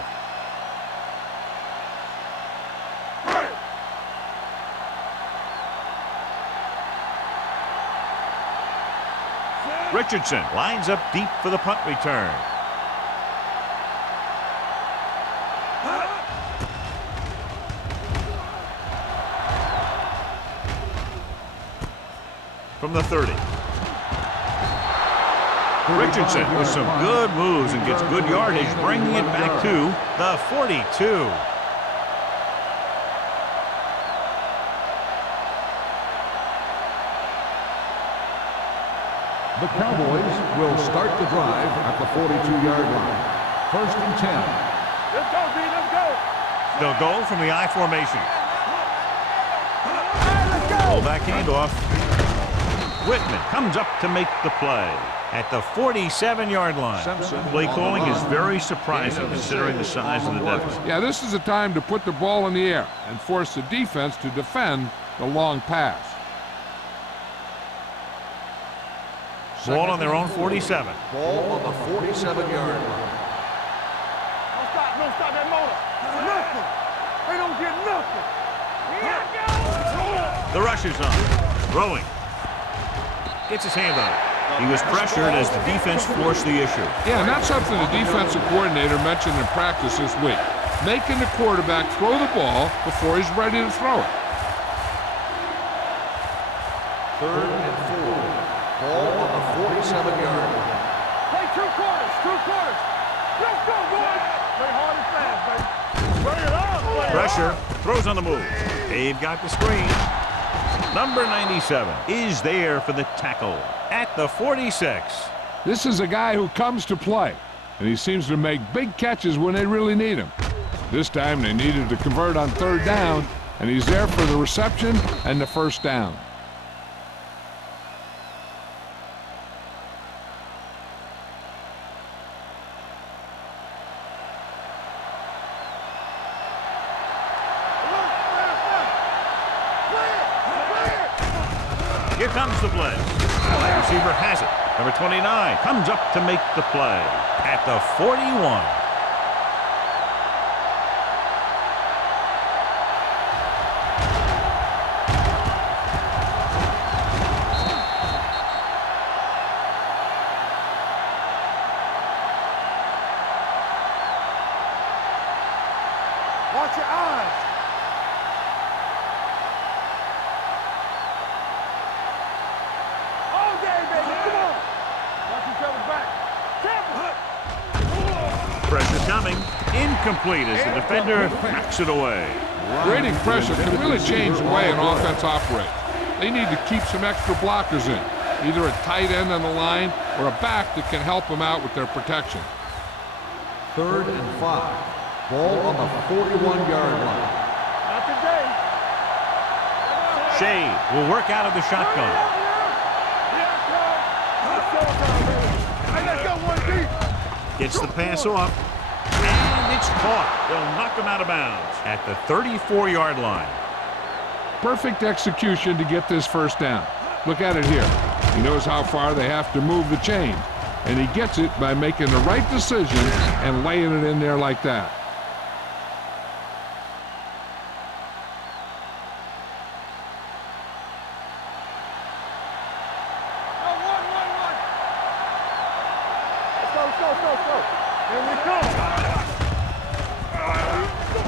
Richardson lines up deep for the punt return. From the 30. Richardson with some good moves and gets good yardage, bringing it back to the 42. The Cowboys will start the drive at the 42-yard line. 1st and 10. Let's go, B, let's go. They'll go from the I formation. Let's go. Fullback handoff. Whitman comes up to make the play at the 47-yard line. Play calling is very surprising considering the size of the deficit. Yeah, this is the time to put the ball in the air and force the defense to defend the long pass. Ball on their own 47. Ball on the 47-yard line. Don't stop that motor. Nothing. They don't get nothing. Here The rush is on. Throwing. Gets his hand on it. He was pressured as the defense forced the issue. Yeah, and that's something the defensive coordinator mentioned in practice this week. Making the quarterback throw the ball before he's ready to throw it. 3rd and 4. Ball on the 47-yard line. Play 2 quarters. Let's go, boys. Play hard and fast, baby. Bring it up. Pressure. Throws on the move. They've got the screen. Number 97 is there for the tackle at the 46. This is a guy who comes to play, and he seems to make big catches when they really need him. This time they needed to convert on 3rd down, and he's there for the reception and the 1st down. Here comes the blitz. The wide receiver has it. Number 29 comes up to make the play at the 41. Watch your eyes. All day, baby. Come on. Watch each other back. Careful. Pressure coming. Incomplete as the defender knocks it away. Grading pressure can really change the way an offense operates. They need to keep some extra blockers in, either a tight end on the line or a back that can help them out with their protection. 3rd and 5. Ball on the 41-yard line. Not today. Shea will work out of the shotgun. Let's go, 1 deep. Gets the pass off. And it's caught. They'll knock him out of bounds at the 34-yard line. Perfect execution to get this 1st down. Look at it here. He knows how far they have to move the chain, and he gets it by making the right decision and laying it in there like that.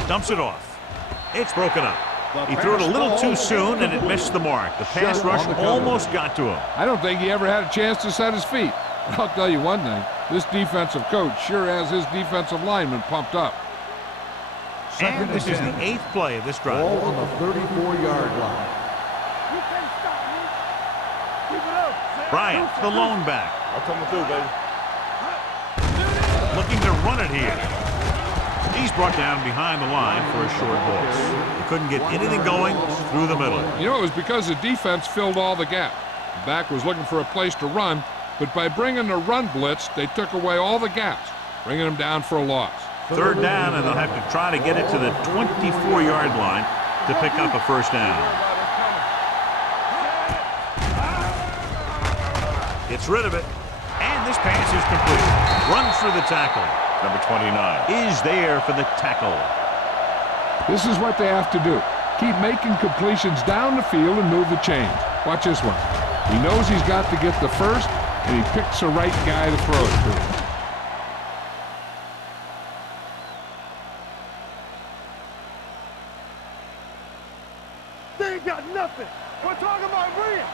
Dumps it off. It's broken up. He threw it a little too soon, and it missed the mark. The pass rush almost got to him. I don't think he ever had a chance to set his feet. I'll tell you one thing. This defensive coach sure has his defensive linemen pumped up. And this is the 8th play of this drive. Ball on the 34-yard line. You can't stop me. Keep it up. Bryant, the lone back. I'm coming through, baby. Looking to run it here. He's brought down behind the line for a short loss. He couldn't get anything going through the middle. You know, it was because the defense filled all the gap. The back was looking for a place to run, but by bringing the run blitz, they took away all the gaps, bringing them down for a loss. 3rd down, and they'll have to try to get it to the 24-yard line to pick up a 1st down. Gets rid of it, and this pass is complete. Runs through the tackle. Number 29 is there for the tackle. This is what they have to do. Keep making completions down the field and move the chains. Watch this one. He knows he's got to get the 1st and he picks the right guy to throw it to. They ain't got nothing. We're talking about bringing.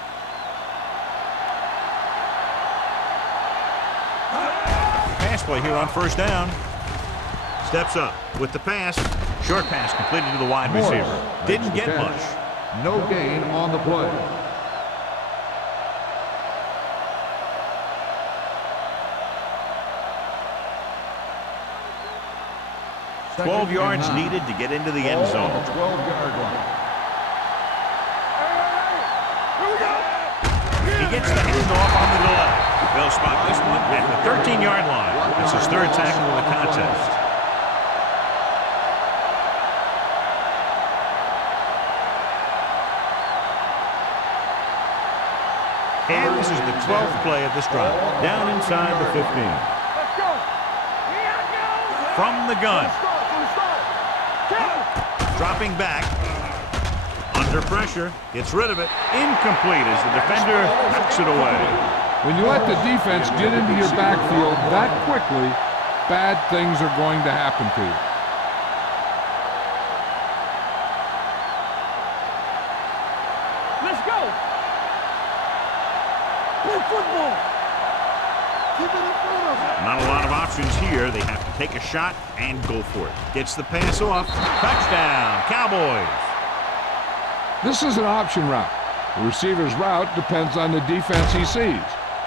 Pass play here on first down. Steps up with the pass. Short pass completed to the wide receiver. Didn't get much. No gain on the play. 12 yards needed to get into the end zone. 12-yard line. He gets the handoff on the delay. They'll spot this one at the 13-yard line. It's his third tackle of the contest. And this is the 12th play of this drive. Down inside the 15. Let's go. From the gun. Dropping back. Under pressure. Gets rid of it. Incomplete as the defender knocks it away. When you let the defense get into your backfield that quickly, bad things are going to happen to you. Let's go. Play football. Keep it in front of us. Not a lot of options here. They have to take a shot and go for it. Gets the pass off. Touchdown, Cowboys. This is an option route. The receiver's route depends on the defense he sees,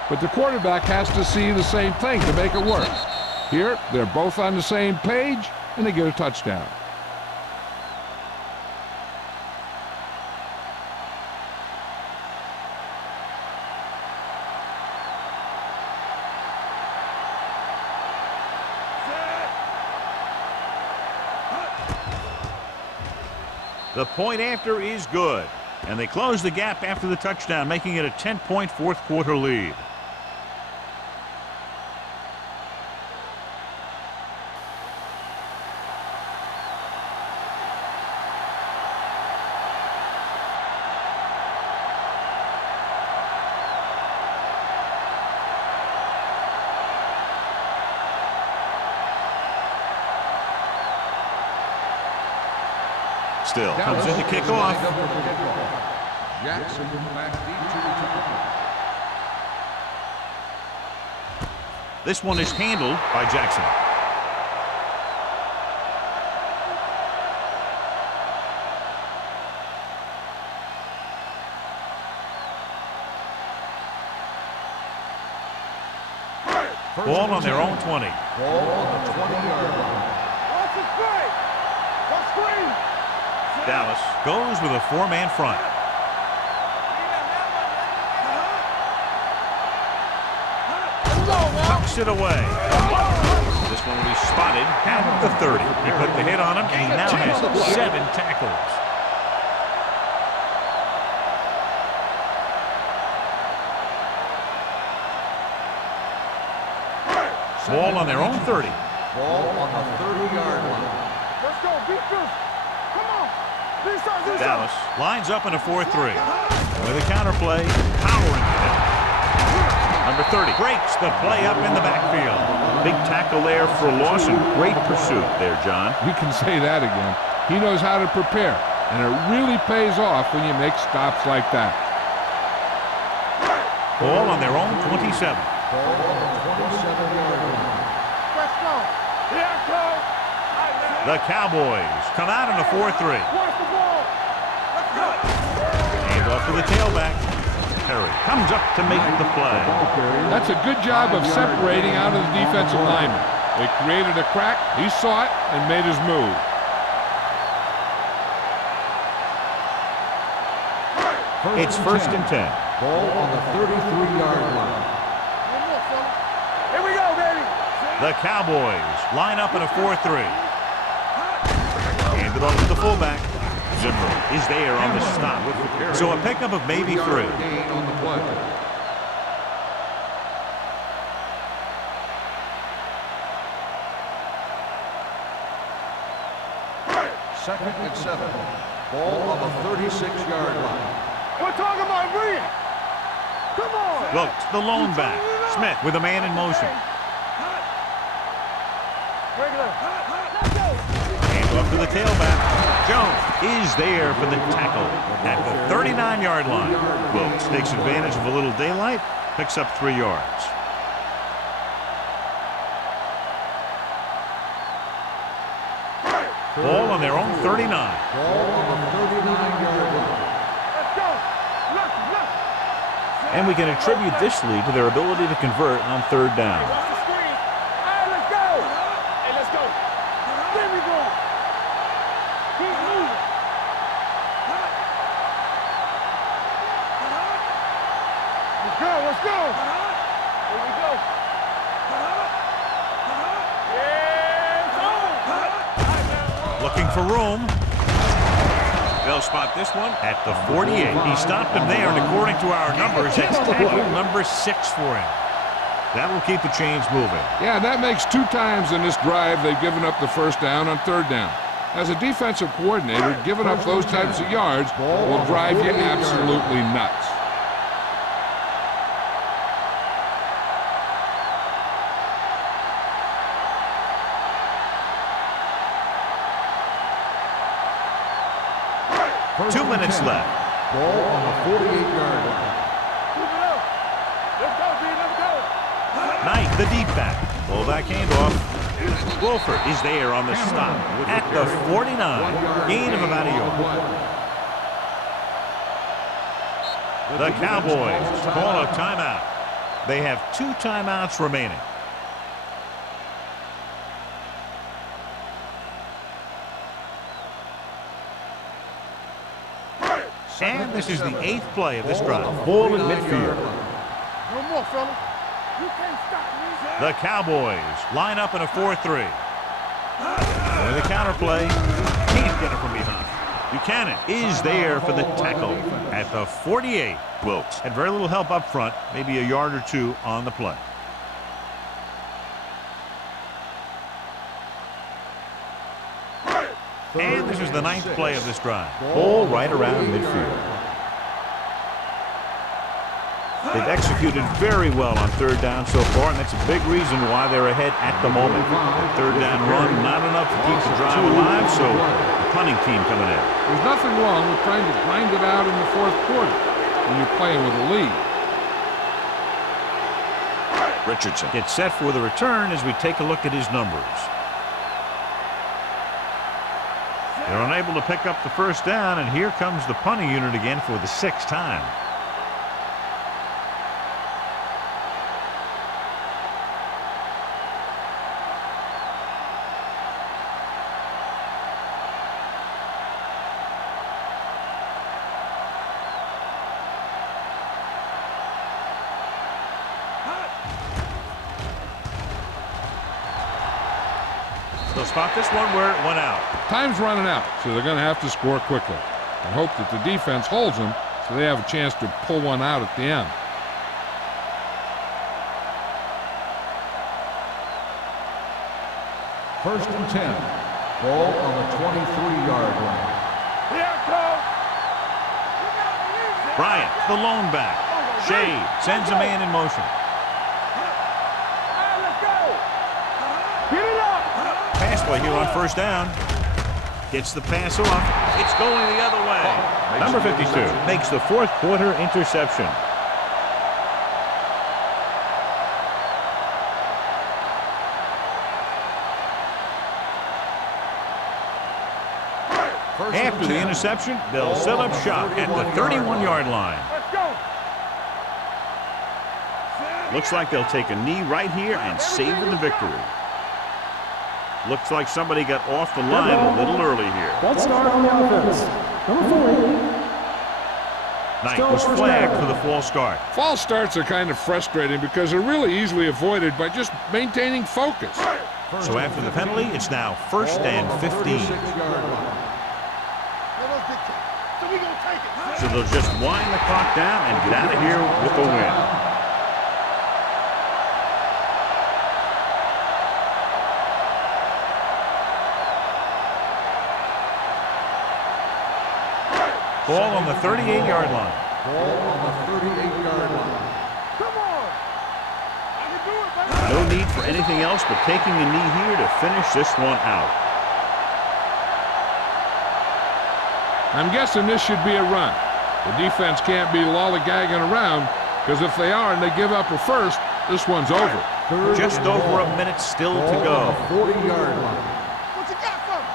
but the quarterback has to see the same thing to make it work. Here, they're both on the same page, and they get a touchdown. The point after is good. And they close the gap after the touchdown, making it a 10-point fourth quarter lead. Still comes in to kick off. Jackson back deep to return. This one is handled by Jackson. Ball on their own 20. Ball on the 20-yard line. Watch the screen. Watch screen. Dallas goes with a four-man front. Tucks it away. This one will be spotted at the 30. He put the hit on him, and he now has 7 tackles. Ball on their own 30. Ball on the 30-yard line. Let's go. Beat this. Come on. This Dallas lines up in a 4-3. With a counterplay, powering it. Number 30 breaks the play up in the backfield. Big tackle there for loss and great pursuit there, John. You can say that again. He knows how to prepare, and it really pays off when you make stops like that. Ball on their own 27. Ball on the 27-yard line. Let's go. Here I go. The Cowboys come out in a 4-3. Watch the ball. Let's go. Hand off to the tailback. Perry comes up to make the play. That's a good job of separating out of the defensive lineman. They created a crack, he saw it, and made his move. It's first and 10. Ball on the 33-yard line. One more, fella. Here we go, baby. The Cowboys line up in a 4-3. Hand it off to the fullback. Zimmer is there on the stop. So a pickup of maybe 3. Gain on the play. Second and 7. Ball on the 36-yard line. We're talking about bringing. Come on. Wilkes, the lone back. Smith with a man in motion. Regular. Hand off to the tailback. Jones is there for the tackle at the 39-yard line. Wilkes takes advantage of a little daylight, picks up 3 yards. Ball on their own 39. Ball on the 39-yard line. Let's go. Look. And we can attribute this lead to their ability to convert on 3rd down. Watch the screen. All right, let's go. Hey, let's go. There we go. Keep moving. Let's go. Here we go. Looking for room. They'll spot this one at the 48. He stopped him there, and according to our numbers, that's tackle number 6 for him. That will keep the chains moving. Yeah, that makes 2 times in this drive they've given up the first down on 3rd down. As a defensive coordinator, giving up those types of yards will drive you absolutely nuts. Two minutes left. Ball on the 48-yard line. Move it up. Let's go, B. Let's go. Knight, the deep back. Fullback handoff. Wolford is there on the stop at the 49. Gain of about a yard. The Cowboys call a timeout. They have 2 timeouts remaining. And this is the 8th play of this drive. Ball in midfield. No more, fella. You can't stop me. The Cowboys line up in a 4-3. With a counter play, can't get it from behind. Buchanan is there for the tackle at the 48. Wilkes had very little help up front, maybe a yard or 2 on the play. And this is the 9th play of this drive. Ball right around midfield. They've executed very well on 3rd down so far, and that's a big reason why they're ahead at the moment. The 3rd down run, not enough to keep the drive alive, so the punting team coming in. There's nothing wrong with trying to grind it out in the 4th quarter when you're playing with a lead. Richardson gets set for the return as we take a look at his numbers. They're unable to pick up the 1st down, and here comes the punting unit again for the 6th time. They'll spot this one where it went out. Time's running out, so they're going to have to score quickly and hope that the defense holds them so they have a chance to pull one out at the end. First and 10. Ball on the 23-yard line. Here it comes. Bryant, the lone back. Shade sends a man in motion. All right, let's go. Get it up. Pass play here on 1st down. Gets the pass off. It's going the other way. Number 52 makes the 4th quarter interception. After the interception, they'll set up shop at the 31-yard line. Let's go. Looks like they'll take a knee right here and savor the victory. Looks like somebody got off the line a little early here. False start on the offense. Number 40. Knight was flagged for the false start. False starts are kind of frustrating because they're really easily avoided by just maintaining focus. So after the penalty, it's now 1st and 15. So we gonna take it. So they'll just wind the clock down and get out of here with a win. Ball on the 38-yard line. Ball on the 38-yard line. Come on. no need for anything else but taking a knee here to finish this one out. I'm guessing this should be a run. The defense can't be lollygagging around, because if they are and they give up a first, this one's over. Just over a minute still to go. 40-yard line. What you got for me?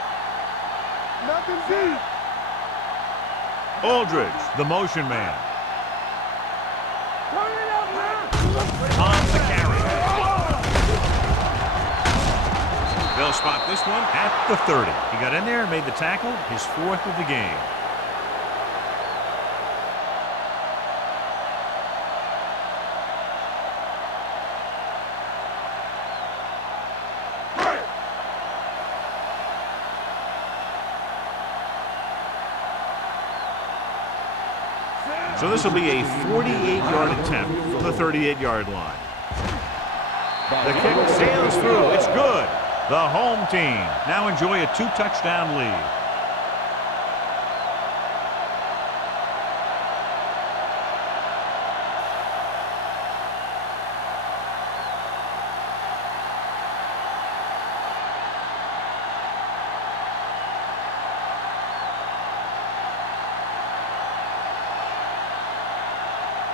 Nothing deep. Aldridge, the motion man. Turn it up, man. On the carry. They'll spot this one at the 30. He got in there and made the tackle, his 4th of the game. So this will be a 48-yard attempt from the 38-yard line. The kick sails through. It's good. The home team now enjoy a 2-touchdown lead.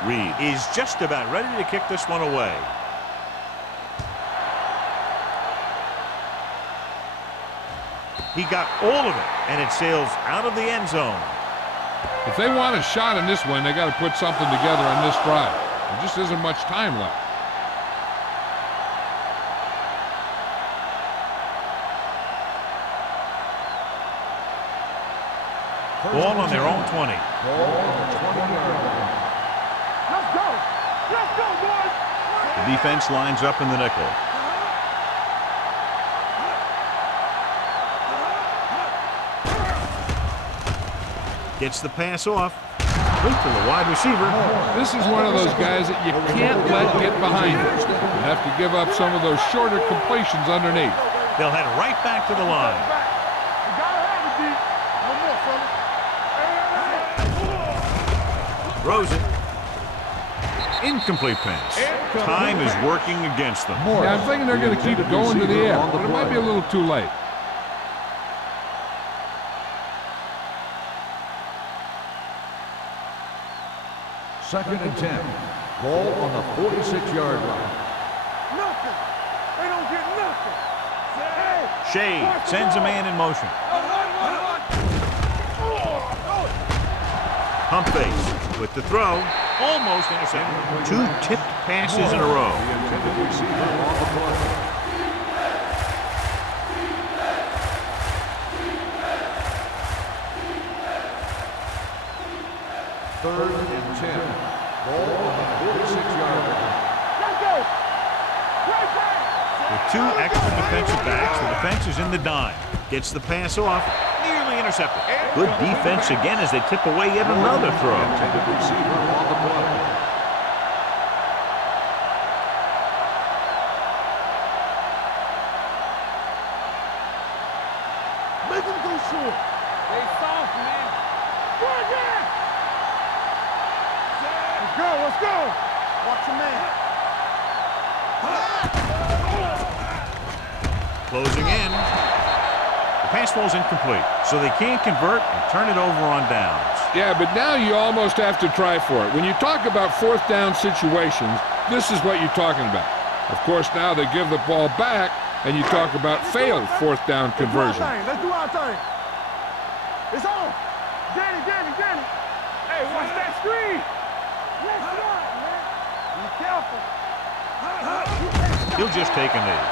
Reed is just about ready to kick this one away. He got all of it, and it sails out of the end zone. If they want a shot in this one, they got to put something together on this drive. There just isn't much time left. Ball on their own 20. Let's go. Let's go, boys. The defense lines up in the nickel. Gets the pass off. Right to the wide receiver. This is one of those guys that you can't let get behind you. You have to give up some of those shorter completions underneath. They'll head right back to the line. You gotta have it, D. One more, fella. Throws it. Incomplete pass. Time is working against them. Yeah, I'm thinking they're going to keep going to the air, but it might be a little too late. Second and 10. Ball on the 46-yard line. Nothing. They don't get nothing. Hey. Shea sends a man in motion. Pump fake with the throw. Almost intercepted. 2 tipped passes in a row. The intended receiver on the play. Third and 10. Ball on the 46-yard line. Let's go. Right back. With 2 extra defensive backs, the defense is in the dime. Gets the pass off. Nearly intercepted. Good defense again as they tip away yet another throw. Intended receiver on the play. Make them go short. They soft, man. Good, yeah. Let's go, let's go. Watch your man. Closing in. The pass ball's incomplete, so they can't convert and turn it over on downs. Yeah, but now you almost have to try for it. When you talk about 4th down situations, this is what you're talking about. Of course, now they give the ball back, and you talk about failed 4th down conversion. Let's do our thing. It's on. Danny. Hey, watch that screen. Let's run, man. Be careful. He'll just take a knee.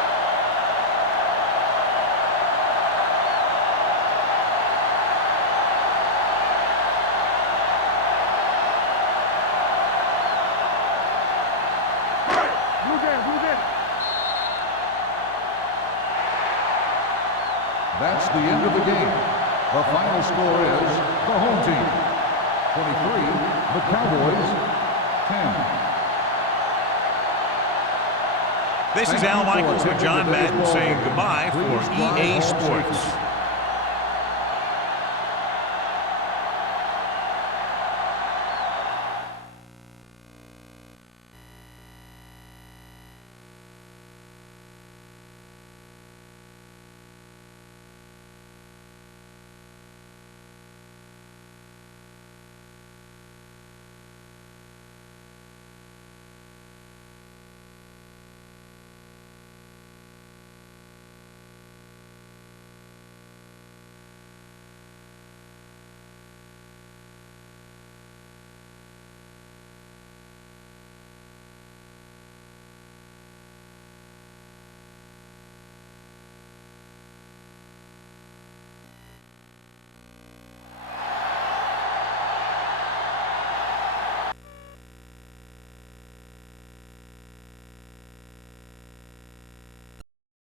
That's the end of the game. The final score is the home team 23, the Cowboys 10. This is Al Michaels with John Madden saying goodbye for EA Sports.